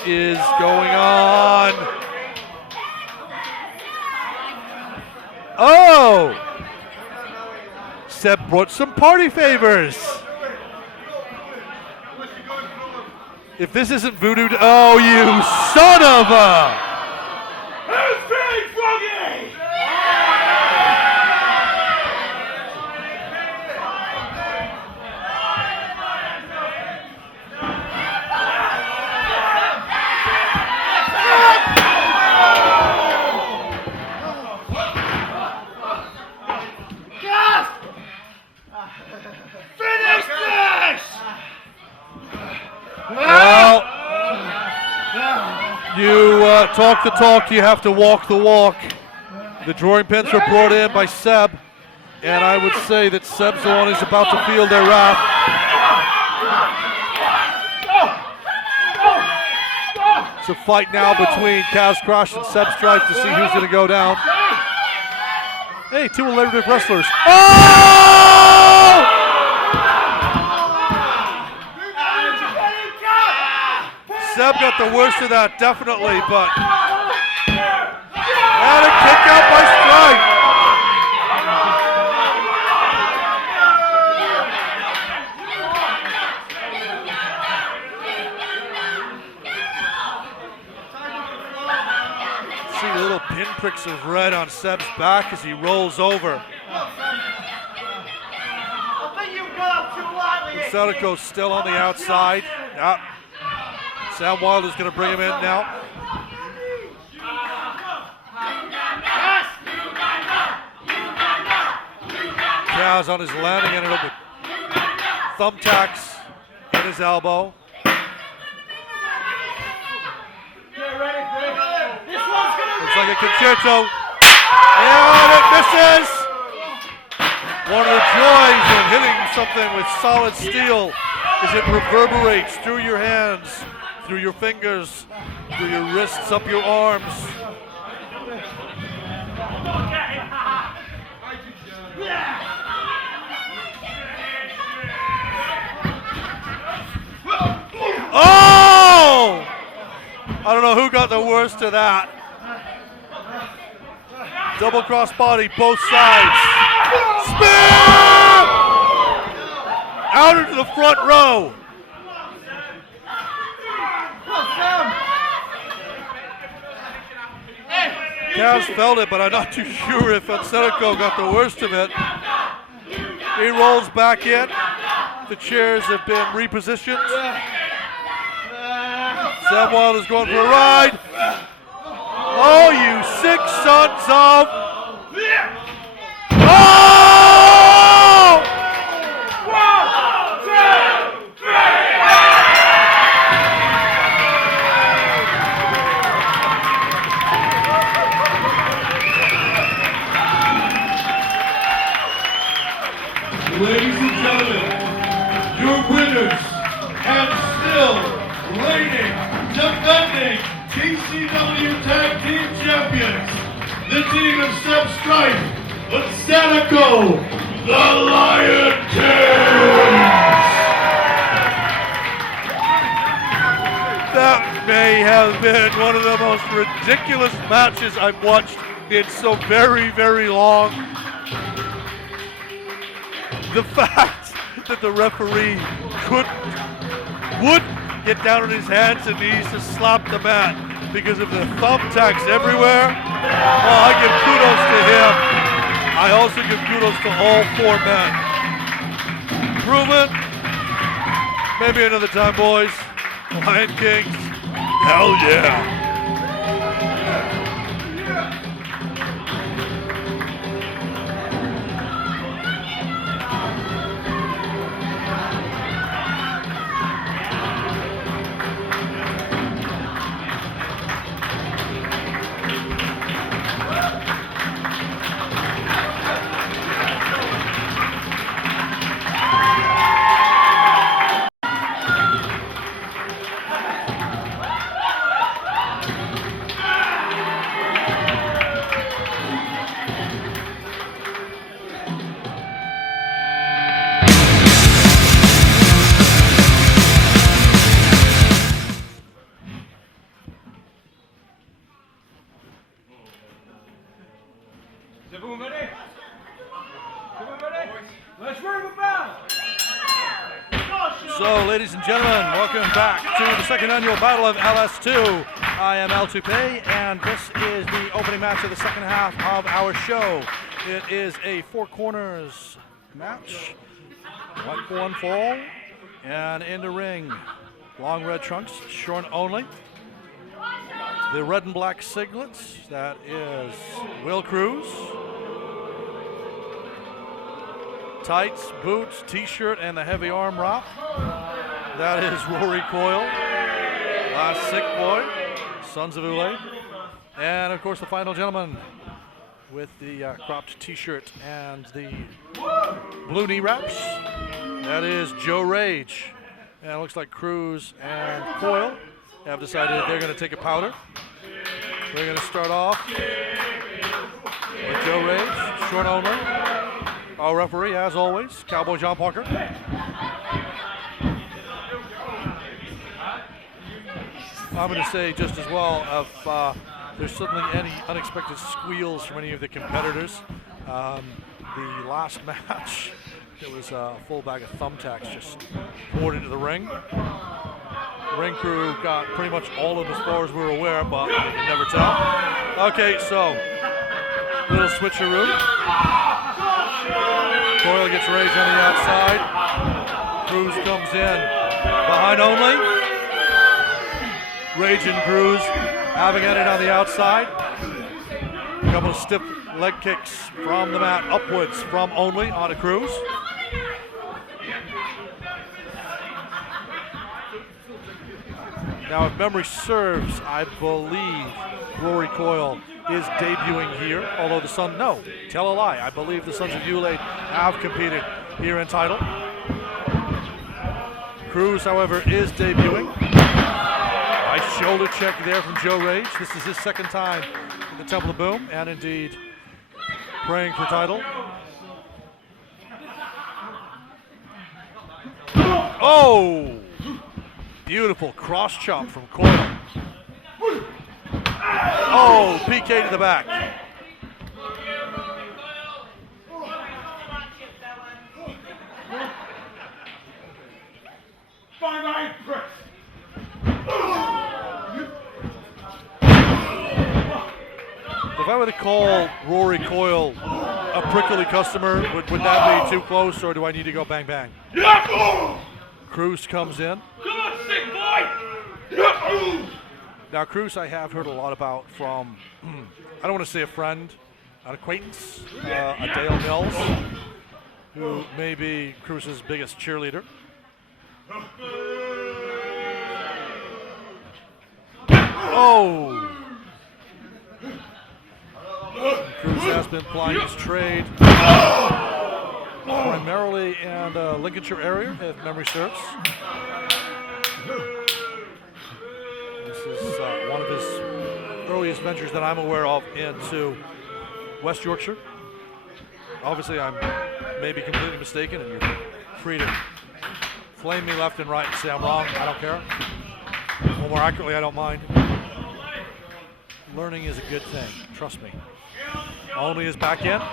is going on? Oh! Sebb brought some party favors. If this isn't voodoo, oh, you son of a! Who's feeling froggy? Finish this! Well, you talk the talk, you have to walk the walk. The drawing pins were brought in by Sebb, and I would say that Sebb's the one who's about to feel their wrath. It's a fight now between Kroos and Sebb Strife to see who's going to go down. Hey, two alliterative wrestlers. Oh! Sebb got the worst of that, definitely, but... And a kick out by Strife. See little pinpricks of red on Sebb's back as he rolls over. Nsereko still on the outside. Yep. Sam Wilder's going to bring him in now. Kaz on his landing, ended up with thumbtacks in his elbow. Looks like a concerto. And it misses! One of the joys of hitting something with solid steel is it reverberates through your hands, through your fingers, through your wrists, up your arms. Oh! I don't know who got the worst of that. Double cross body, both sides. Spin! Out into the front row. Kaz felt it, but I'm not too sure if Nsereko got the worst of it. He rolls back in. The chairs have been repositioned. Sam Wilder's going for a ride. Oh, you sick sons of... Oh! 1, 2, 3! Ladies and gentlemen, your winners and still reigning, defending TCW Tag Team Champions, the team of Sebb Strife, Nsereko, the Lion Kings! That may have been one of the most ridiculous matches I've watched in so very, very long. The fact that the referee would get down on his hands and knees to slap the mat because of the thumbtacks everywhere. Oh, I give kudos to him. I also give kudos to all four men. Proven. Maybe another time, boys. Lion Kings. Hell yeah. So, ladies and gentlemen, welcome back to the second annual Battle of LS2. I am L2P, and this is the opening match of the second half of our show. It is a four corners match, 1-for-1 fall, and in the ring, long red trunks, short only. The red and black singlets, that is Will Kroos. Tights, boots, t-shirt, and the heavy arm wrap. That is Rory Coyle. Last sick boy, Sons of Ule. And of course the final gentleman with the cropped t-shirt and the blue knee wraps. That is Joe Rage. And it looks like Kroos and Coyle have decided they're going to take a powder. We're going to start off with Joe Rage, short only. Our referee, as always, Cowboy John Parker. I'm going to say just as well, if there's suddenly any unexpected squeals from any of the competitors, the last match, there was a full bag of thumbtacks just poured into the ring. The ring crew got pretty much all of them as far as we were aware, but you can never tell. Okay, so, little switcheroo. Coyle gets Rage on the outside. Kroos comes in behind only. Rage and Kroos having at it on the outside. A couple of stiff leg kicks from the mat upwards from only onto Kroos. Now, if memory serves, I believe Rory Coyle is debuting here, although the Sun, no, tell a lie. I believe the Sons of Ule have competed here in Tidal. Kroos, however, is debuting. Nice shoulder check there from Joe Rage. This is his second time in the Temple of Boom, and indeed praying for Tidal. Oh! Beautiful cross chop from Coyle. Oh, PK to the back. If I were to call Rory Coyle a prickly customer, would that be too close, or do I need to go bang bang? Kroos comes in. Come on, sick boy! Now, Kroos I have heard a lot about from, I don't want to say a friend, an acquaintance, a Dale Mills, who may be Kroos' biggest cheerleader. Oh! Kroos has been plying his trade primarily in the Lincolnshire area, if memory serves. This is one of his earliest ventures that I'm aware of into West Yorkshire. Obviously, I may be completely mistaken, and you're free to flame me left and right and say I'm wrong. I don't care. Or more accurately, I don't mind. Learning is a good thing. Trust me. Only is back in. He's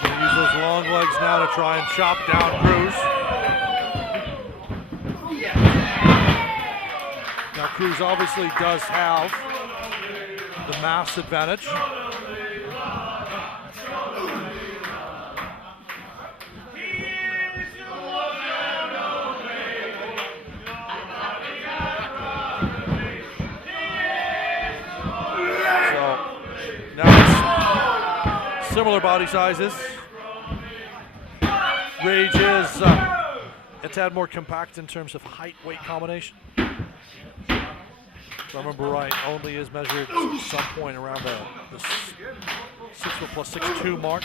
going to use those long legs now to try and chop down Kroos. Now, Kroos obviously does have the mass advantage. Now it's similar body sizes. Rage is a tad more compact in terms of height-weight combination. If I remember right, only is measured at some point around the 6 foot plus 6'2" mark.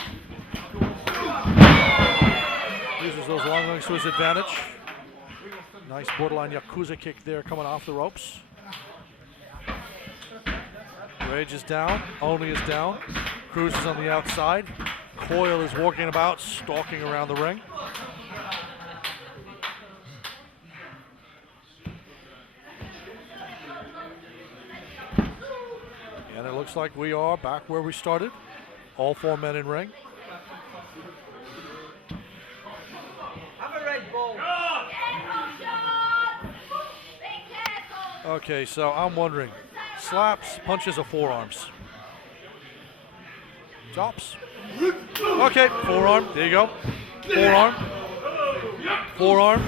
Uses those long legs to his advantage. Nice borderline Yakuza kick there coming off the ropes. Rage is down, only is down. Kroos is on the outside. Coyle is walking about, stalking around the ring. And it looks like we are back where we started. All four men in ring. Okay, so I'm wondering. Slaps, punches, or forearms? Chops. Okay, forearm. There you go. Forearm. Forearm.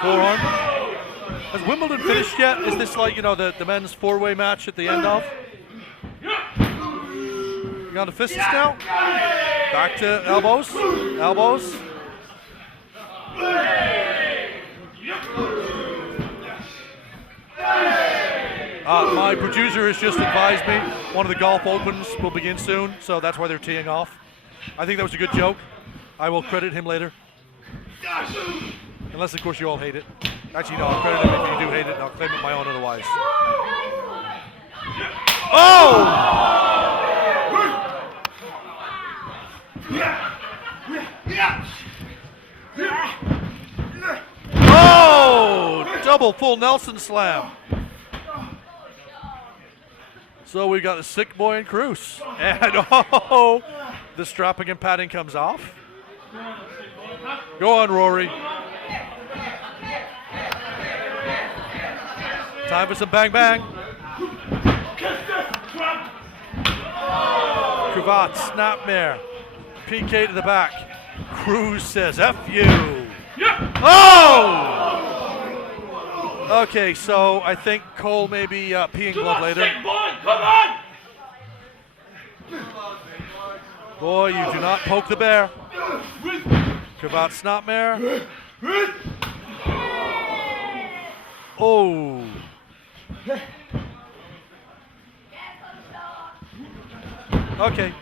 Forearm. Has Wimbledon finished yet? Is this like, the men's four-way match at the end of? You got the fists now? Back to elbows. Elbows. My producer has just advised me one of the golf opens will begin soon, so that's why they're teeing off. I think that was a good joke. I will credit him later. Unless, of course, you all hate it. Actually, no, I'll credit him if you do hate it, and I'll claim it my own otherwise. Oh! Oh! Double full Nelson slam. So we got the sick boy and Kroos. And oh, the strapping and padding comes off. Go on, Rory. Time for some bang bang. Cravat, snapmare. PK to the back. Kroos says, F you. Oh! Okay, so I think Cole may be peeing blood later. Come on! Boy, you do not poke the bear. Cravat snapmare. Oh. Okay.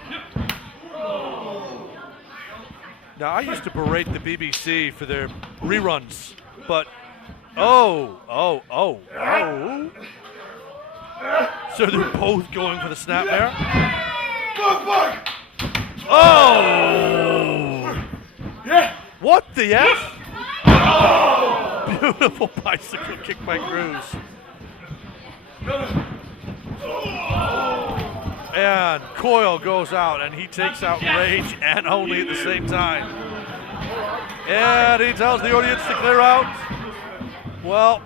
Now, I used to berate the BBC for their reruns, but oh. So they're both going for the snapmare. Oh! What the F? Beautiful bicycle kick by Kroos. And Coyle goes out, and he takes out Rage and Only at the same time. And he tells the audience to clear out. Well,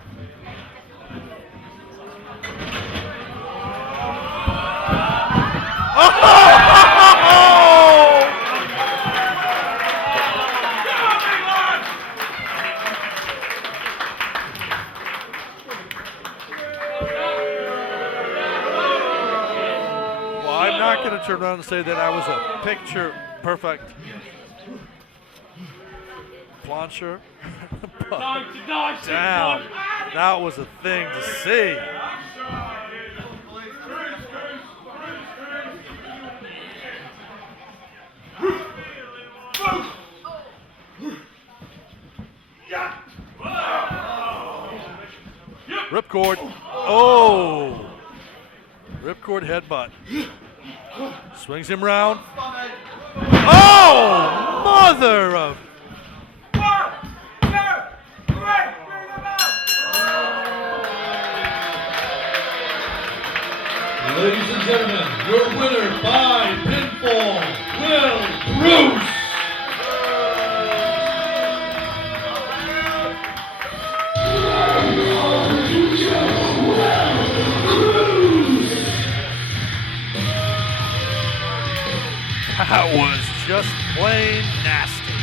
I'm not going to turn around and say that I was a picture perfect plancher. Damn, that was a thing to see. Ripcord. Oh! Ripcord headbutt. Swings him round. Oh! Mother of... Ladies and gentlemen, your winner by pinfall, Will Kroos. That was just plain nasty.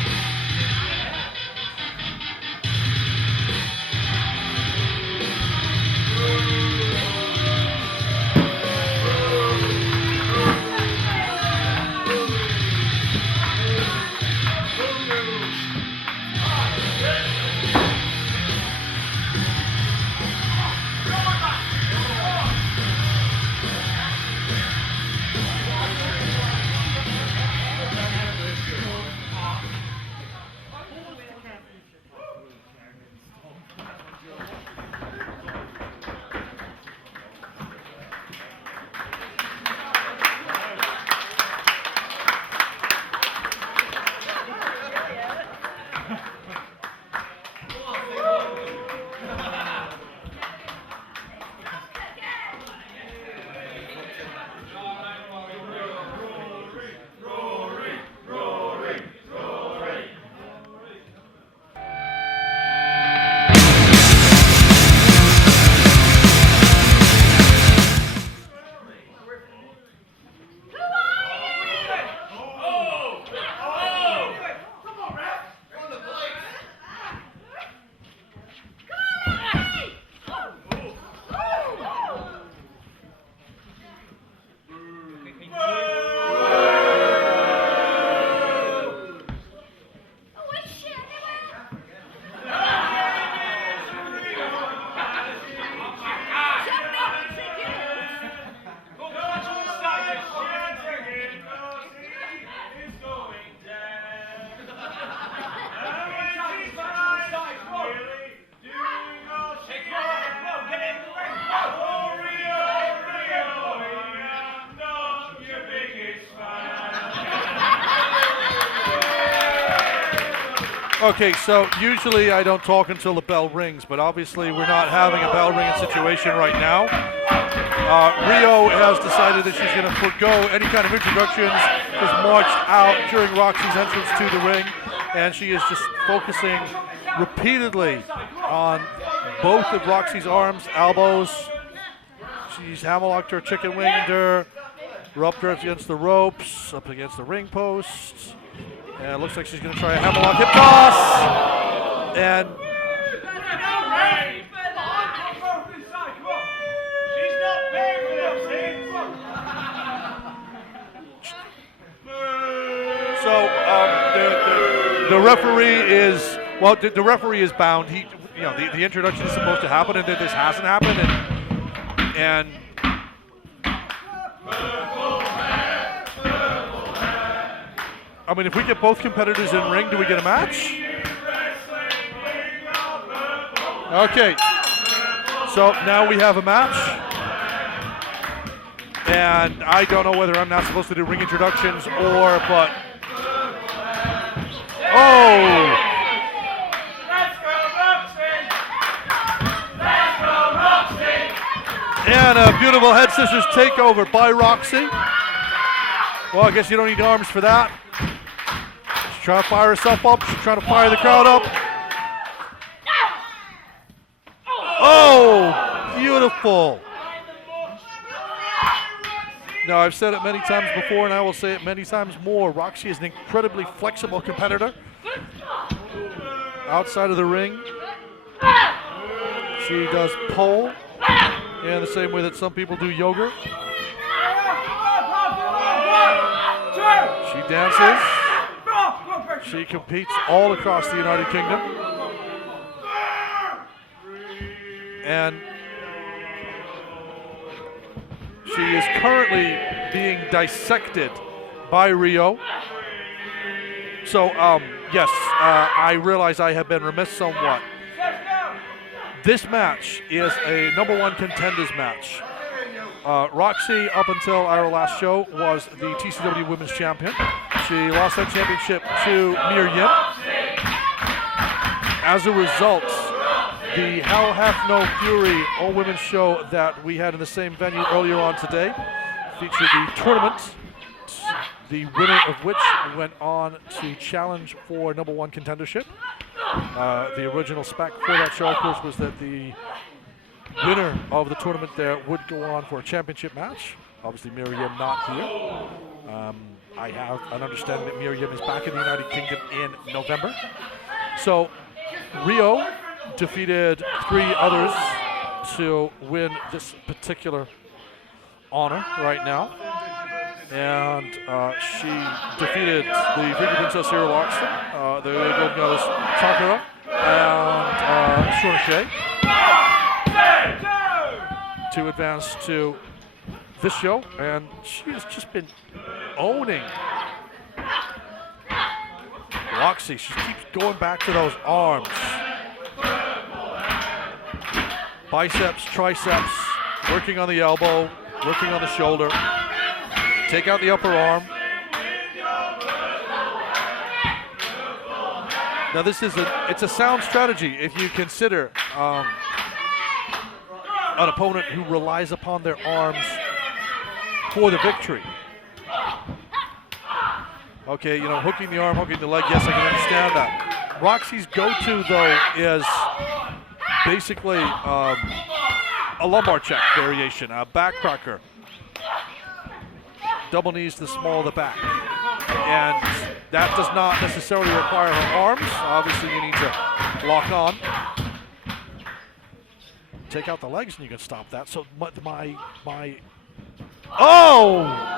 Okay, so usually I don't talk until the bell rings, but obviously we're not having a bell ringing situation right now. Rhio has decided that she's going to forego any kind of introductions, just marched out during Roxxy's entrance to the ring, and she is just focusing repeatedly on both of Roxxy's arms, elbows. She's hammerlocked her, chicken winged her, rubbed her against the ropes, up against the ring posts. And it looks like she's going to try a hammerlock hip toss. And so the referee is, well, the referee is bound. He, you know, the introduction is supposed to happen, and then this hasn't happened, and I mean, if we get both competitors in ring, do we get a match? Okay. So now we have a match. And I don't know whether I'm not supposed to do ring introductions or, but. Oh! And a beautiful head scissors takeover by Roxxy. Well, I guess you don't need arms for that. She's trying to fire herself up. She's trying to fire the crowd up. Oh, beautiful. Now, I've said it many times before, and I will say it many times more. Roxxy is an incredibly flexible competitor. Outside of the ring, she does pole in the same way that some people do yoga. She dances. She competes all across the United Kingdom. And she is currently being dissected by Rhio. So, yes, I realize I have been remiss somewhat. This match is a #1 contenders match. Roxxy, up until our last show, was the TCW Women's Champion. She lost that championship to Miriam. As a result, the Hell Hath No Fury all-women's show that we had in the same venue earlier on today featured the tournament, the winner of which went on to challenge for #1 contendership. The original spec for that show, of course, was that the winner of the tournament there would go on for a championship match. Obviously, Miriam not here. I have an understanding that Miriam is back in the United Kingdom in November. So, Rhio defeated 3 others to win this particular honor right now. And she defeated the Freaky Princess here, Loxton, the Golden Goddess Sakura, and Shauna Shea to advance to this show. And she has just been owning Roxxy. She keeps going back to those arms. Biceps, triceps, working on the elbow, working on the shoulder. Take out the upper arm. Now this is it's a sound strategy if you consider an opponent who relies upon their arms for the victory. Okay, you know, hooking the arm, hooking the leg, yes, I can understand that. Roxxy's go-to, though, is basically a lumbar check variation, a backcracker. Double knees to the small of the back. And that does not necessarily require her arms. Obviously, you need to lock on. Take out the legs and you can stop that. So my oh!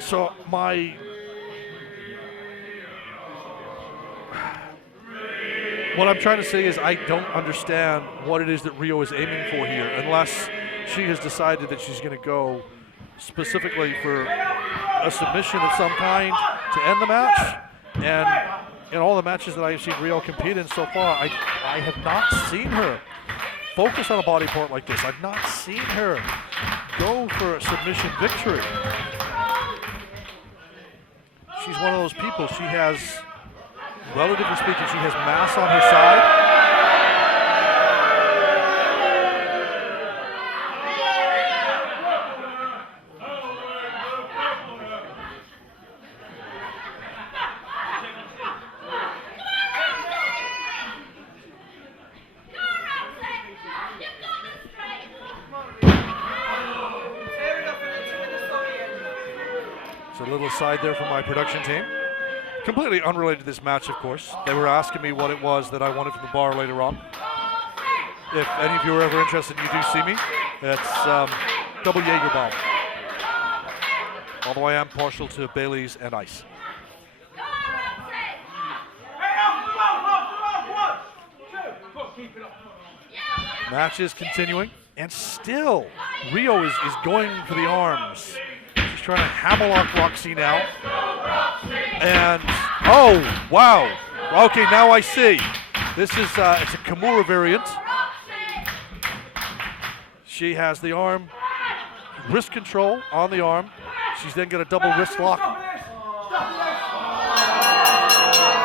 So what I'm trying to say is I don't understand what it is that Rhio is aiming for here, unless she has decided that she's going to go specifically for a submission of some kind to end the match. And in all the matches that I've seen Rhio compete in so far, I have not seen her focus on a body part like this. I've not seen her go for a submission victory. She's one of those people. She has, relatively speaking, she has mass on her side. A little aside there from my production team. Completely unrelated to this match, of course. They were asking me what it was that I wanted from the bar later on. If any of you are ever interested, you do see me. It's double Jaeger bomb. Although I am partial to Bailey's and ice. Match is continuing, and still Rhio is going for the arms. Trying to hammerlock Roxxy now. And, oh, wow. Okay, now I see. This is, it's a Kimura variant. She has the arm, wrist control on the arm. She's then got a double wrist lock.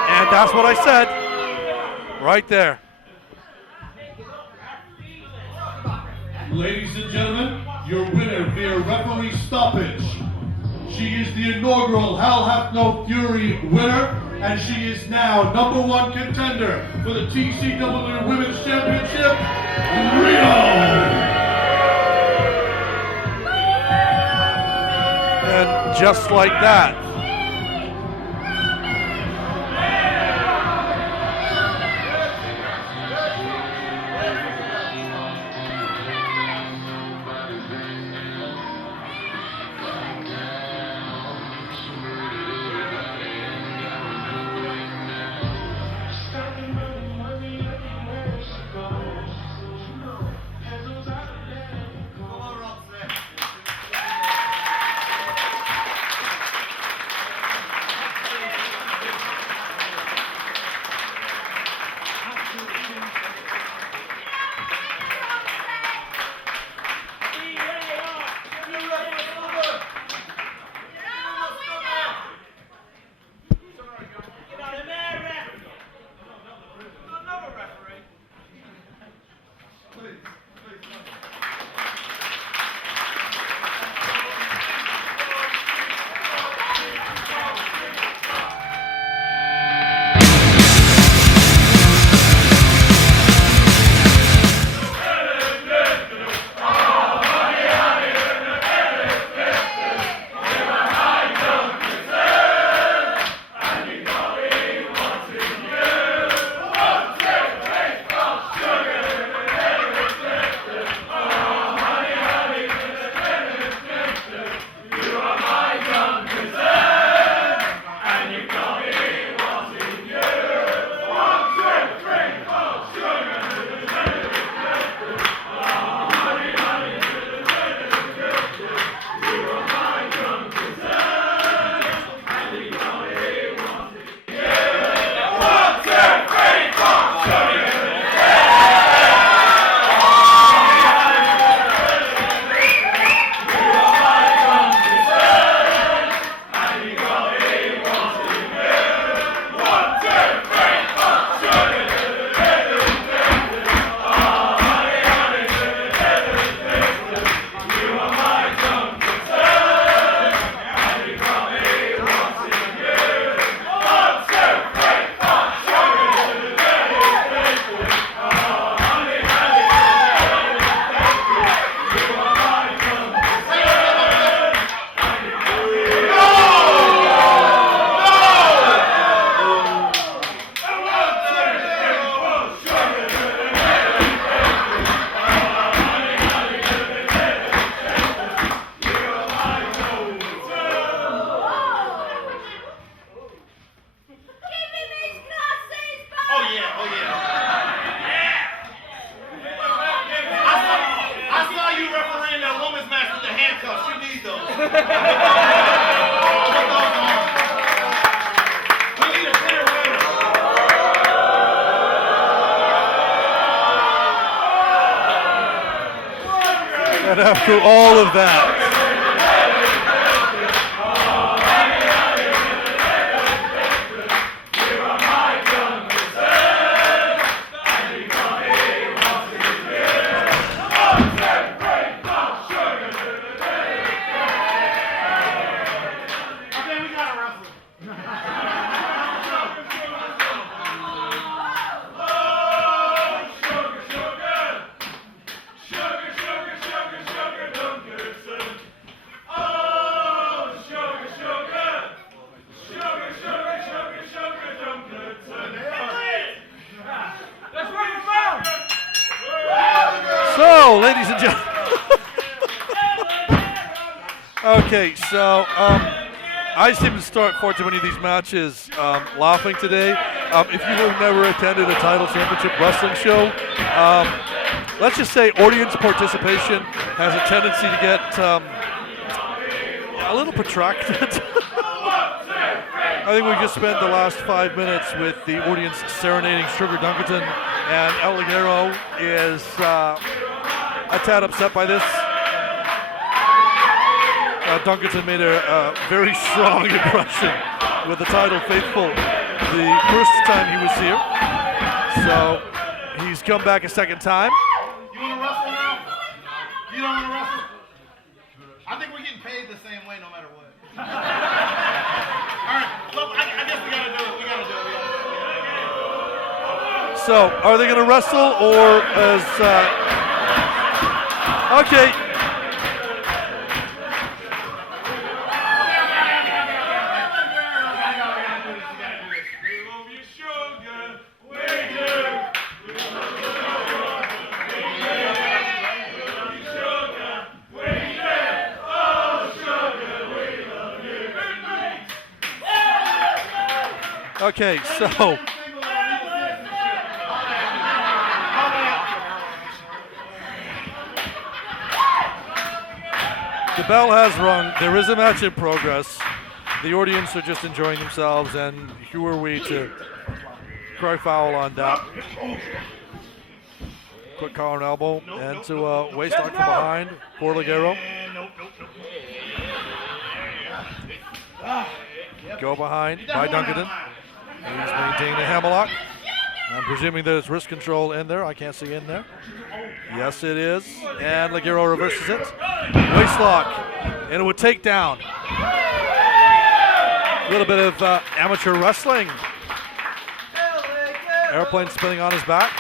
And that's what I said. Right there. Ladies and gentlemen, your winner via referee stoppage. She is the inaugural Hell Hath No Fury winner, and she is now #1 contender for the TCW Women's Championship, Rhio. And just like that, after all of that. So, ladies and gentlemen. Okay, so I seem to start far too many of these matches laughing today. If you have never attended a Tidal Championship wrestling show, let's just say audience participation has a tendency to get a little protracted. I think we just spent the last 5 minutes with the audience serenading Sugar Dunkerton, and El Ligero is a tad upset by this. Dunkerton made a very strong impression with the Tidal faithful the first time he was here. So he's come back a second time. You want to wrestle now? You don't want to wrestle? I think we're getting paid the same way no matter what. All right, look, I guess we got to do it. We got to do it. So are they going to wrestle or as... okay. Okay, so the bell has rung. There is a match in progress. The audience are just enjoying themselves, and who are we to cry foul on that? Quick collar and elbow, and to waistlock from behind for Ligero. Go behind by Dunkerton. He's maintaining a hammerlock. I'm presuming there's wrist control in there. I can't see in there. Yes, it is. And Ligero reverses it. Waistlock. And it would take down. A little bit of amateur wrestling. Airplane spinning on his back.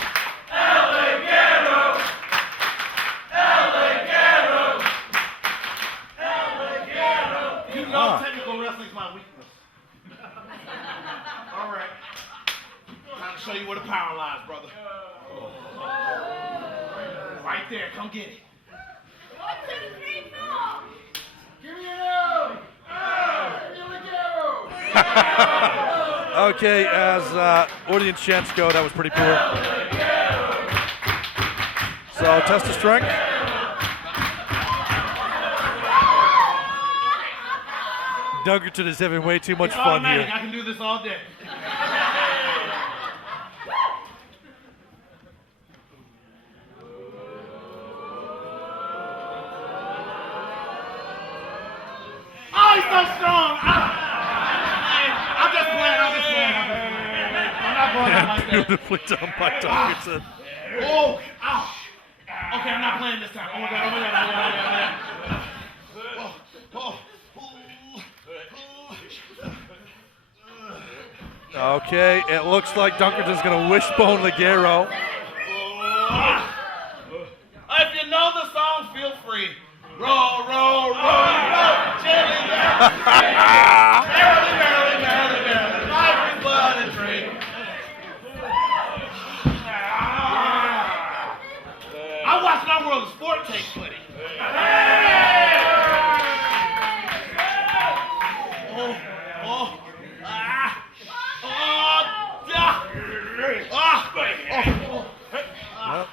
You know technical wrestling's my weakness. All right. Time to show you where the power lies, brother. Right there. Come get it. 1, 2, 3, 4. Give me an L. Give me a Ligero. Okay, as audience chants go, that was pretty poor. So, test of strength. Dunkerton is having way too much It's fun automatic. here. I can do this all day. Oh, he's so strong. I'm just playing. I'm not going out like that. Beautifully done by Dunkerton. Oh, ow. Okay, I'm not playing this time. Oh my God, oh my God, oh my God, oh my God. Okay, it looks like Dunkerton's going to wishbone Ligero. If you know the song, feel free. Roll, roll, roll, roll. Jelly, merrily, merrily, merrily, merrily. Life is blood and drink. I watched my World of Sport take, buddy.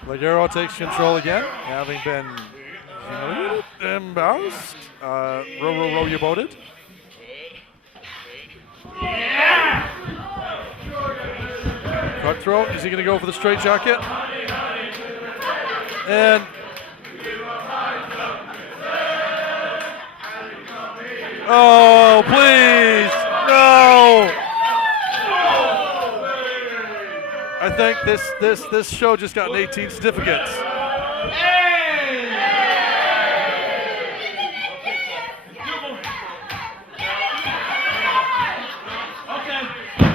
Ligero takes control again, having been embarrassed. Row you boated. Cutthroat, is he going to go for the straight jacket? And Oh, please. No. I think this show just got 18 certificates.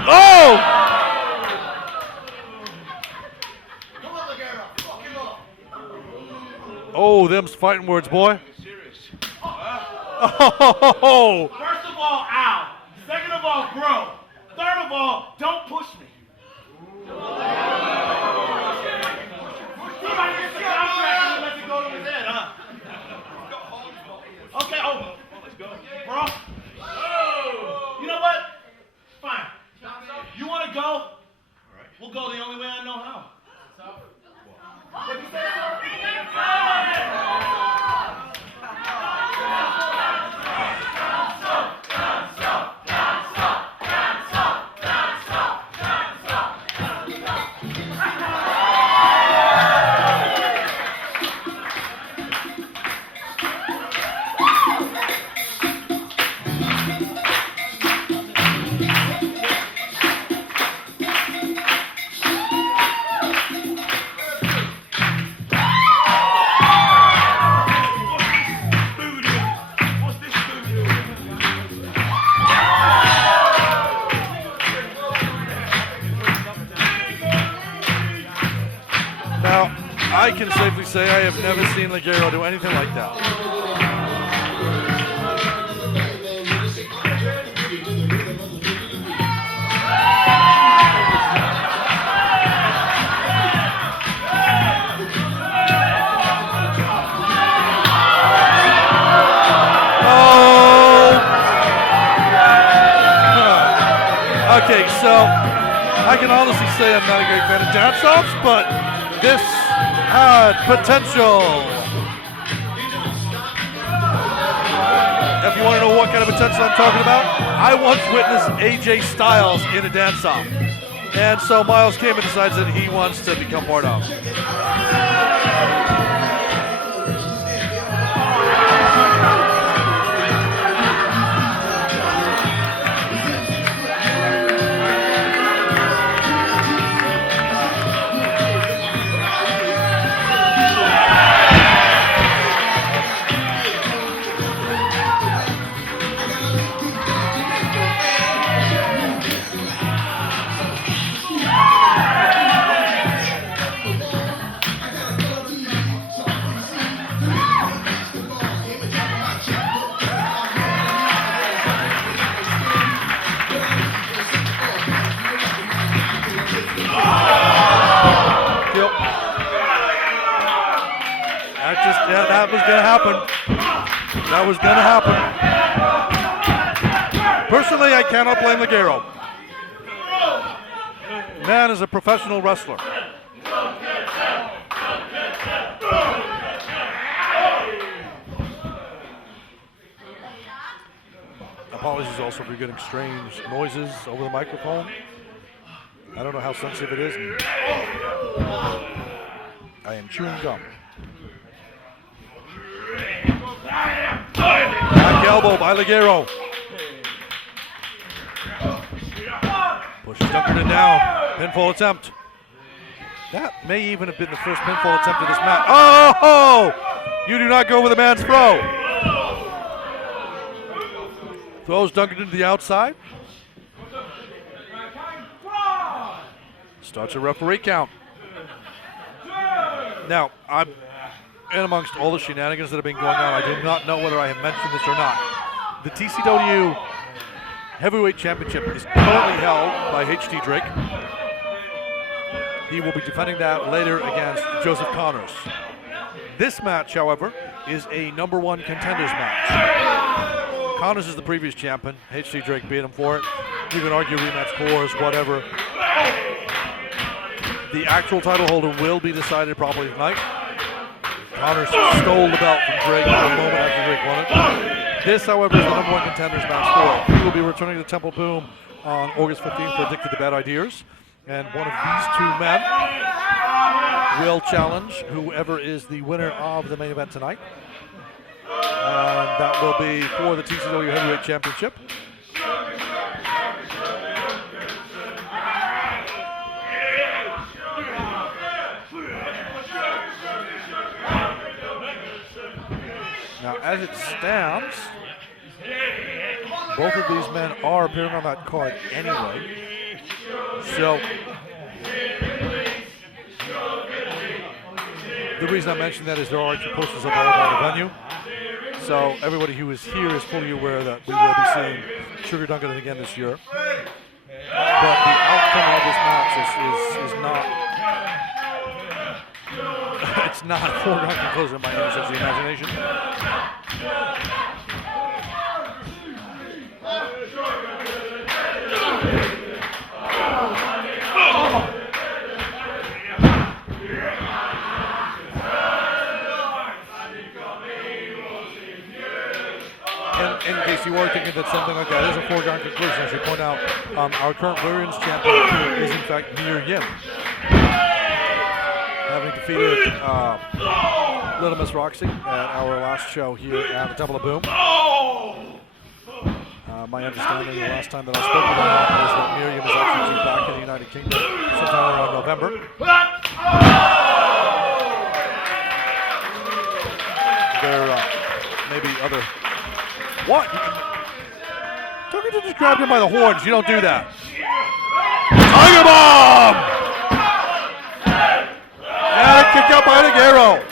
Oh! Oh, them's fighting words, boy. Oh! First of all, ow. Second of all, bro. Third of all, don't push me. Somebody gets the contract and lets it go to his head, huh? Okay, let's go. Bro. You know what? Fine. You want to go? We'll go the only way I know how. What'd you say? I can safely say I have never seen Ligero do anything like that. Oh! Okay, so I can honestly say I'm not a great fan of dance-offs, but this had potential. If you want to know what kind of potential I'm talking about, I once witnessed AJ Styles in a dance-off. And so Myles Kayman decides that he wants to become part of. That was going to happen. That was going to happen. Personally, I cannot blame Ligero. Man is a professional wrestler. Apologies also for getting strange noises over the microphone. I don't know how sensitive it is. I am chewing gum. Back elbow by Ligero. Pushes Dunkerton down. Pinfall attempt. That may even have been the first pinfall attempt of this match. Oh! You do not go with a man's throw. Throws Dunkerton to the outside. Starts a referee count. Now, I'm in amongst all the shenanigans that have been going on. I do not know whether I have mentioned this or not. The TCW Heavyweight Championship is currently held by HT Drake. He will be defending that later against Joseph Connors. This match, however, is a number one contenders match. Connors is the previous champion. HT Drake beat him for it. You can argue rematch clause, whatever. The actual title holder will be decided probably tonight. Connors stole the belt from Drake a moment after Drake won it. This, however, is the number one contenders match for it. He will be returning to Temple Boom on August 15th for Addicted to Bad Ideas. And one of these two men will challenge whoever is the winner of the main event tonight. And that will be for the TCW Heavyweight Championship. Now, as it stands, both of these men are appearing on that card anyway. So, the reason I mention that is there are actually posters up all around the venue. So, everybody who is here is fully aware that we will be seeing Sugar Dunkerton again this year. But the outcome of this match is not. It's not a foregone conclusion by any stretch of the imagination. In case you are thinking that something like that is a foregone conclusion, I should point out our current Women's champion is in fact near Yim, having defeated Little Miss Roxxy at our last show here at the Temple of Boom. My understanding the last time that I spoke with her is that Miriam is actually due back in the United Kingdom sometime around November. There may be other... What? Dunkerton just grabbed him by the horns. You don't do that. Tiger Bomb! And a kick out by Ligero.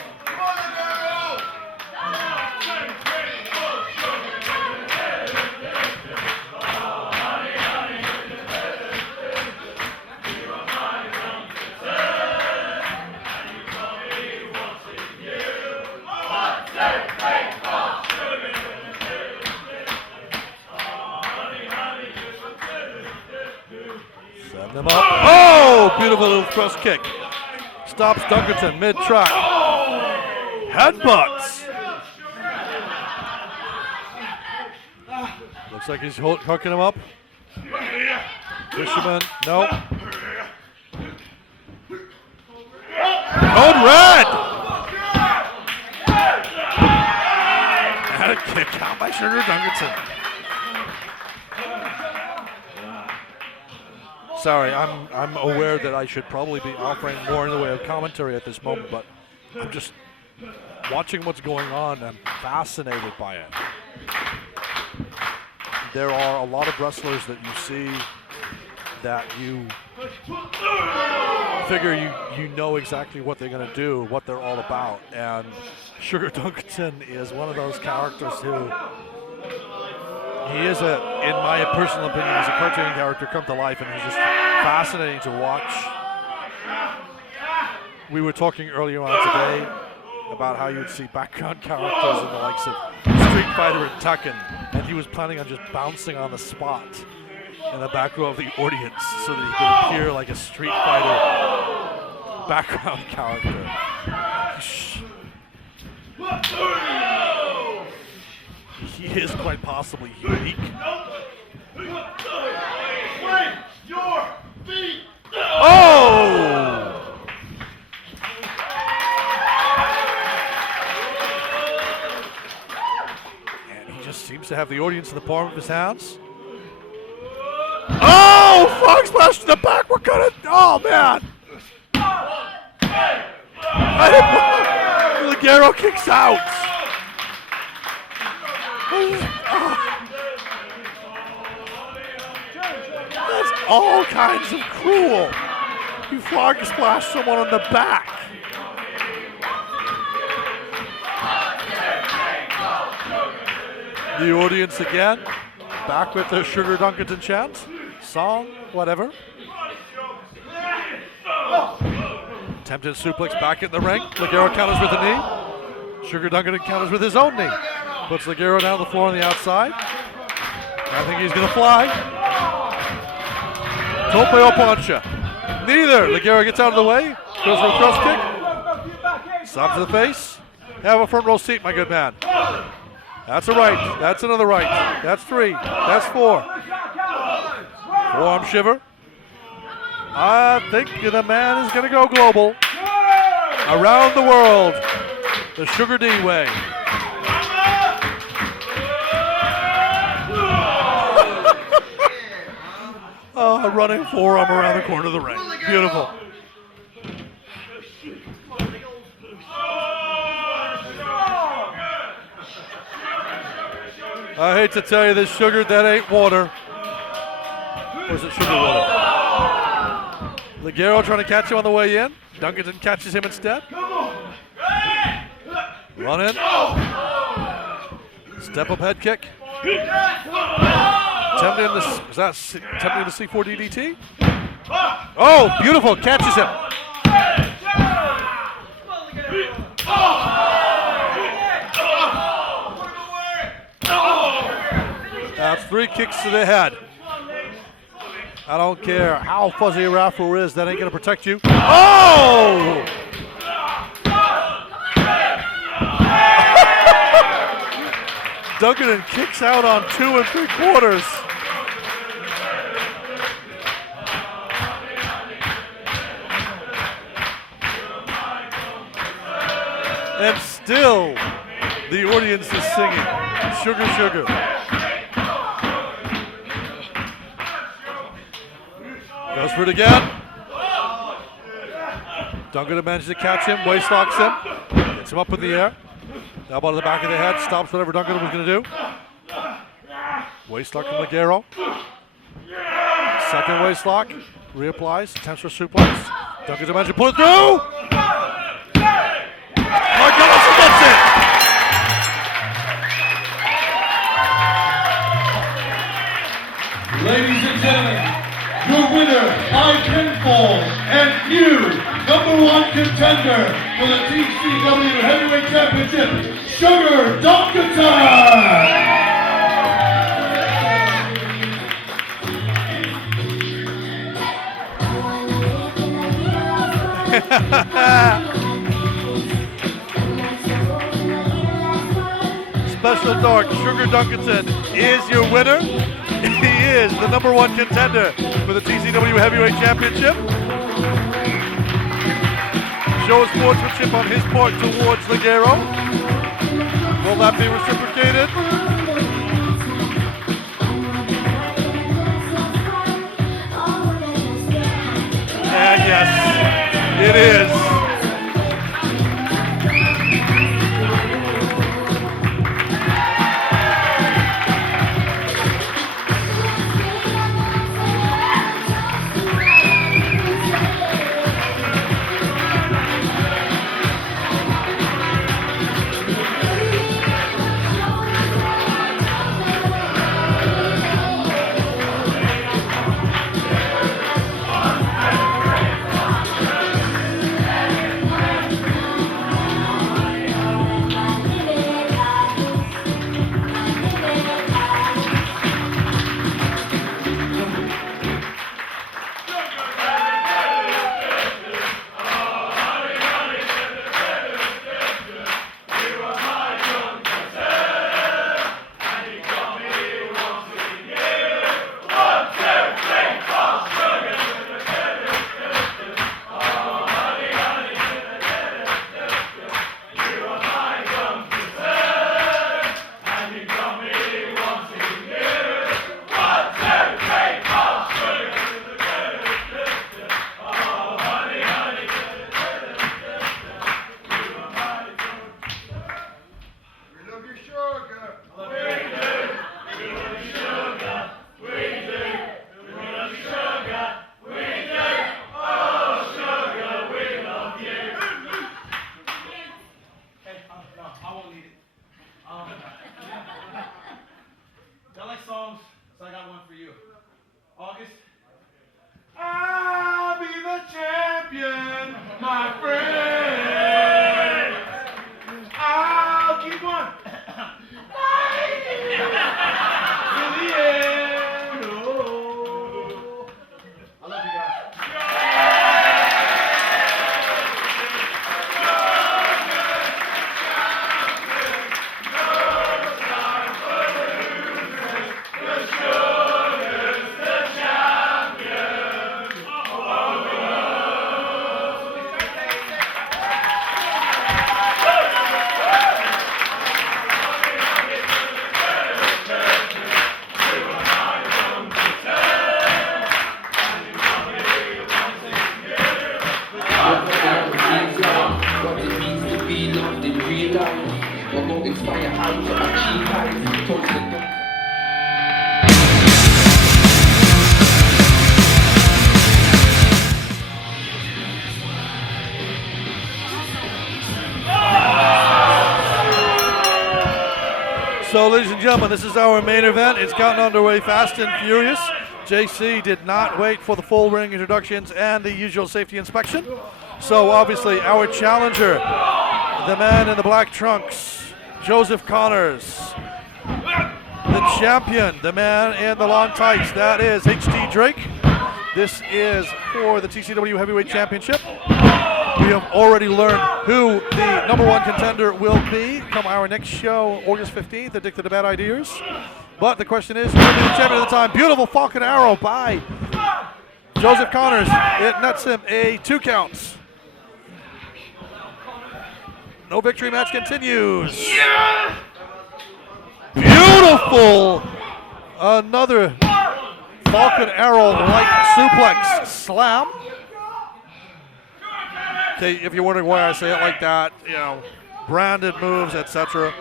Setting him up. Oh, beautiful little thrust kick. Stops Dunkerton mid-track. Headbutts. Looks like he's hooking him up. Fisherman, no. Code red. And a kick out by Sugar Dunkerton. Sorry, I'm aware that I should probably be offering more in the way of commentary at this moment, but I'm just watching what's going on and I'm fascinated by it. There are a lot of wrestlers that you see that you figure you know exactly what they're going to do, what they're all about, and Sugar Dunkerton is one of those characters who he is in my personal opinion, he's a cartoon character come to life, and he's just fascinating to watch. We were talking earlier on today about how you would see background characters in the likes of Street Fighter and Tekken, and he was planning on just bouncing on the spot in the back row of the audience so that he could appear like a Street Fighter background character. He is quite possibly unique. Oh! And he just seems to have the audience in the palm of his hands. Oh! Frog splash to the back. We're gonna. Oh man! Ligero kicks out. That's all kinds of cruel. You frog splash someone on the back. The audience again, back with the Sugar Dunkerton chant, song, whatever. Attempted suplex back in the ring. Ligero counters with a knee. Sugar Dunkerton counters with his own knee. Puts Ligero down the floor on the outside. I think he's going to fly. Tope o plancha. Neither. Ligero gets out of the way. Goes for a thrust kick. Stop to the face. Have a front row seat, my good man. That's a right. That's another right. That's three. That's four. Forearm shiver. I think the man is going to go global. Around the world. The Sugar D way. running forearm around the corner of the ring. Beautiful. I hate to tell you this, sugar, that ain't water. Or is it sugar water? Ligero trying to catch him on the way in. Dunkerton catches him instead. Run in. Step up head kick. Attempting the C4 DDT? Oh, beautiful. Catches him. That's 3 kicks to the head. I don't care how fuzzy a raffle is, that ain't going to protect you. Oh! Dunkerton kicks out on 2 3/4. And still, the audience is singing, "Sugar, sugar." Goes for it again. Dunkerton manages to catch him, waist locks him, gets him up in the air. Elbow to the back of the head, stops whatever Dunkerton was going to do. Waist lock from Ligero. Second waist lock, reapplies, attempts for suplex. Dunkerton manages to pull it through. My God, she gets it! Ladies and gentlemen, your winner by pinfall and new #1 contender for the TCW Heavyweight Championship, Sugar Dunkerton! Special Dark, Sugar Dunkerton is your winner. He is the #1 contender for the TCW Heavyweight Championship. Shows sportsmanship on his part towards Ligero. Will that be reciprocated? And yes, it is. So, ladies and gentlemen, this is our main event. It's gotten underway fast and furious. JC did not wait for the full ring introductions and the usual safety inspection. So, obviously, our challenger, the man in the black trunks, Joseph Connors. The champion, the man in the long tights, that is HT Drake. This is for the TCW Heavyweight Championship. We have already learned who the #1 contender will be come our next show, August 15th, Addicted to Bad Ideas. But the question is, who will be the champion at the time? Beautiful Falcon Arrow by Joseph Connors. It nets him a 2 counts. No victory match continues. Beautiful! Another Falcon Arrow-like suplex slam. Okay, if you're wondering why I say it like that, you know, branded moves, etc.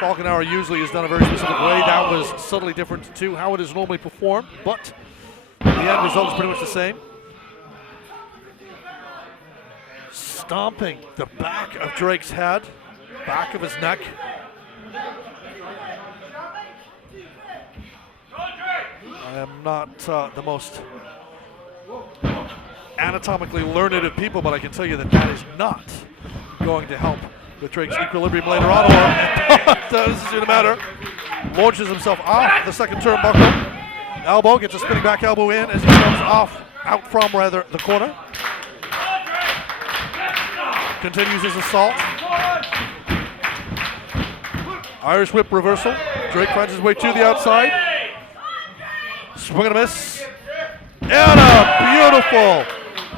Falcon Arrow usually is done a very specific way. That was subtly different to how it is normally performed, but the end result is pretty much the same. Stomping the back of Drake's head, back of his neck. I am not the most anatomically learned of people, but I can tell you that that is not going to help with Drake's equilibrium later on, or this is going to matter. Launches himself off the second turnbuckle. Elbow, gets a spinning back elbow in as he comes out from the corner. Continues his assault. Irish whip reversal. Drake finds his way to the outside. Swing and a miss. And a beautiful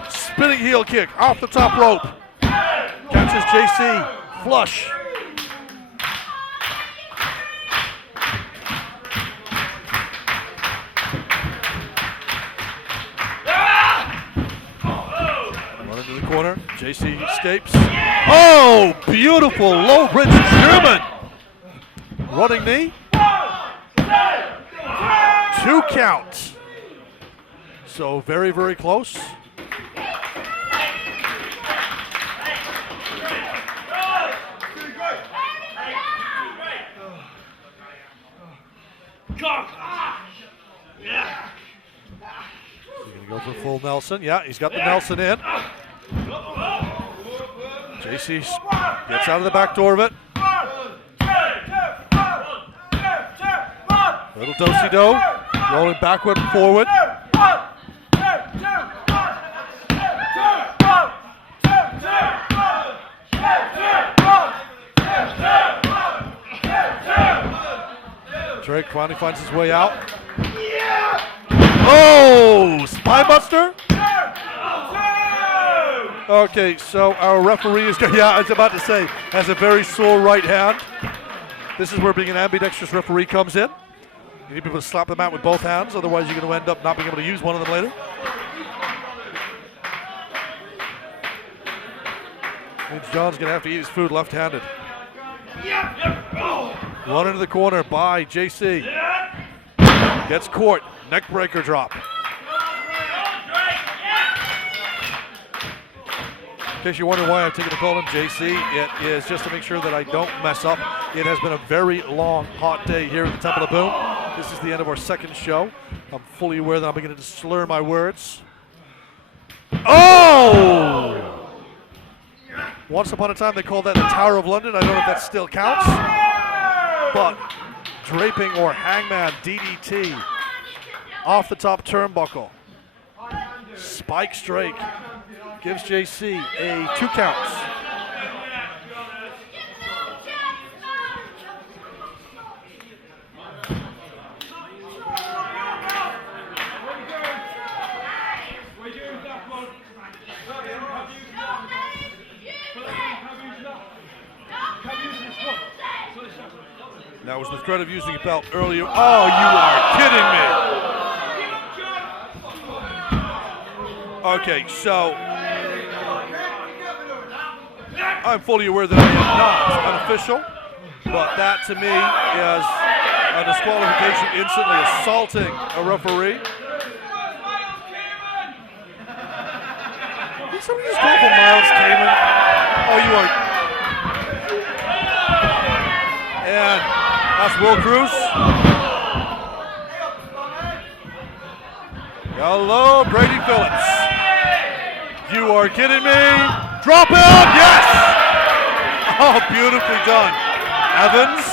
spinning heel kick off the top rope. Catches JC flush. Run into the corner. JC escapes. Oh, beautiful low bridge German. Running knee. 2 counts. So very, very close. He's going to go for full Nelson. Yeah, he's got the Nelson in. JC gets out of the back door of it. Little do-si-do, rolling backward and forward. Drake finally finds his way out. Oh, spinebuster? Okay, so our referee is, yeah, I was about to say, has a very sore right hand. This is where being an ambidextrous referee comes in. You need people to slap them out with both hands, otherwise you're going to end up not being able to use one of them later. Means John's going to have to eat his food left-handed. Run into the corner by JC. Gets caught. Neck breaker drop. In case you're wondering why I've taken to call him JC, it is just to make sure that I don't mess up. It has been a very long, hot day here at the Temple of Boom. This is the end of our second show. I'm fully aware that I'm beginning to slur my words. Oh! Once upon a time they called that the Tower of London. I don't know if that still counts. But draping or hangman DDT off the top turnbuckle. Spikes Drake. Gives JC a 2 counts. That was the threat of using a belt earlier. Oh, you are kidding me. Okay, so I'm fully aware that I am not unofficial, but that to me is a disqualification, instantly assaulting a referee. Did somebody just call for Myles Kayman? Oh, you are. And That's Will Kroos. Hello, Brady Phillips. You are kidding me. Drop him, yes! Oh, beautifully done. Evans.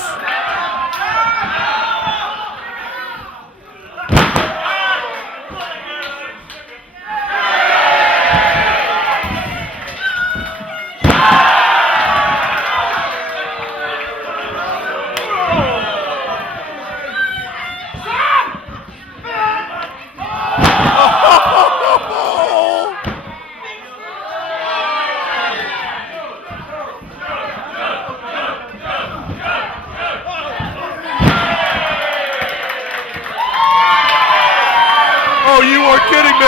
Oh, you are kidding me.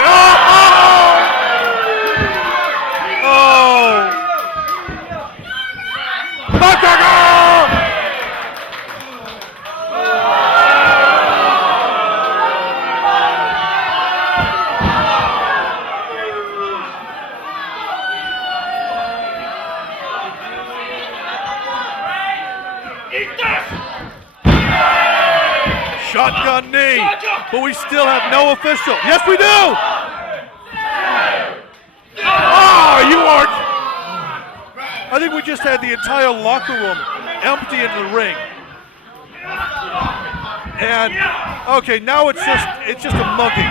Shotgun knee, but we still have no official. Yes, we do. Oh, you are. I think we just had the entire locker room empty in the ring. And okay, now it's just a mugging.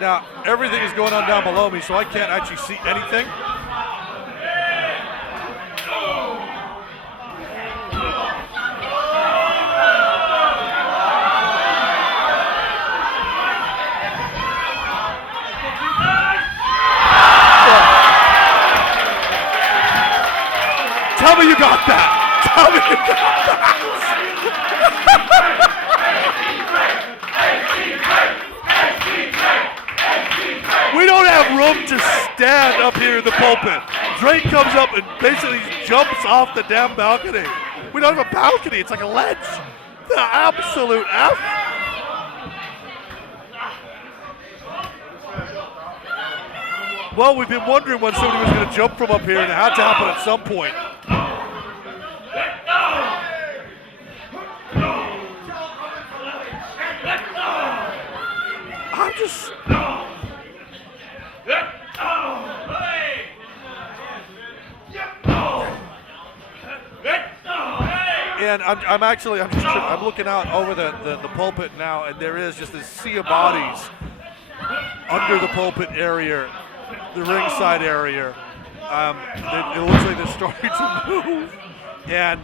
Now, everything is going on down below me, so I can't actually see anything. Tell me you got that. Tell me you got that. We don't have room to stand up here in the pulpit. Drake comes up and basically jumps off the damn balcony. We don't have a balcony. It's like a ledge. The absolute F. Well, we've been wondering when somebody was going to jump from up here, and it had to happen at some point. I'm just... And I'm looking out over the pulpit now, and there is just this sea of bodies under the pulpit area, the ringside area. It looks like they're starting to move, and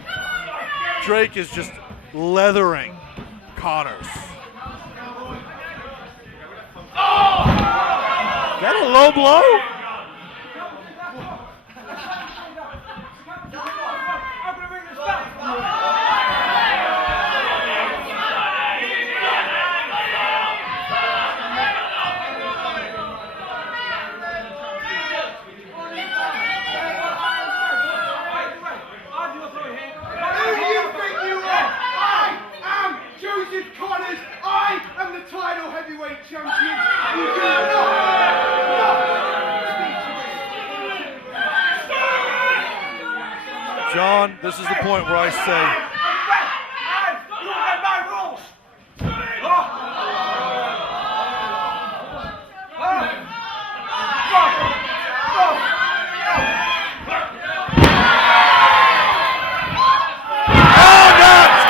Drake is just leathering Connors. Is that a low blow? I am the Tidal Heavyweight Champion. You do not. John, this is the point where I say,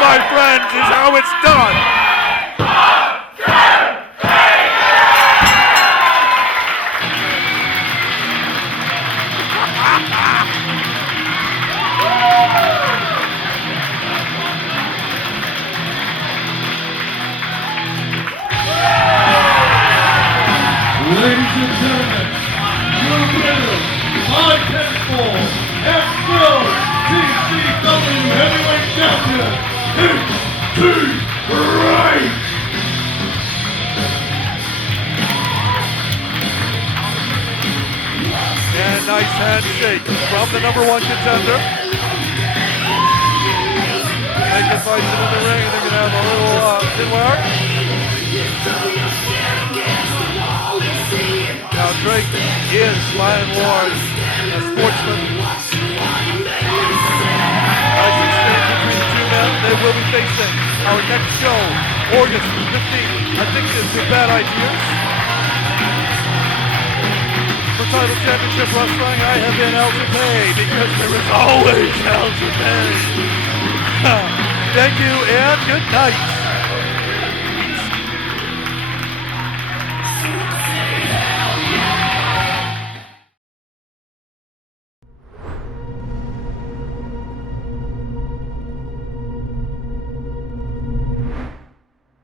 my friends, is how it's done. from the number 1 contender. Making fights in the ring, and they're going to have a little pinwire. Now Drake is Lion Ward, a sportsman. Nice exchange between the two men. They will be facing our next show, August 15th, Addicted to Bad Ideas. For Tidal Championship Wrestling, I have been held to pay because there is always hell to pay. Thank you and good night.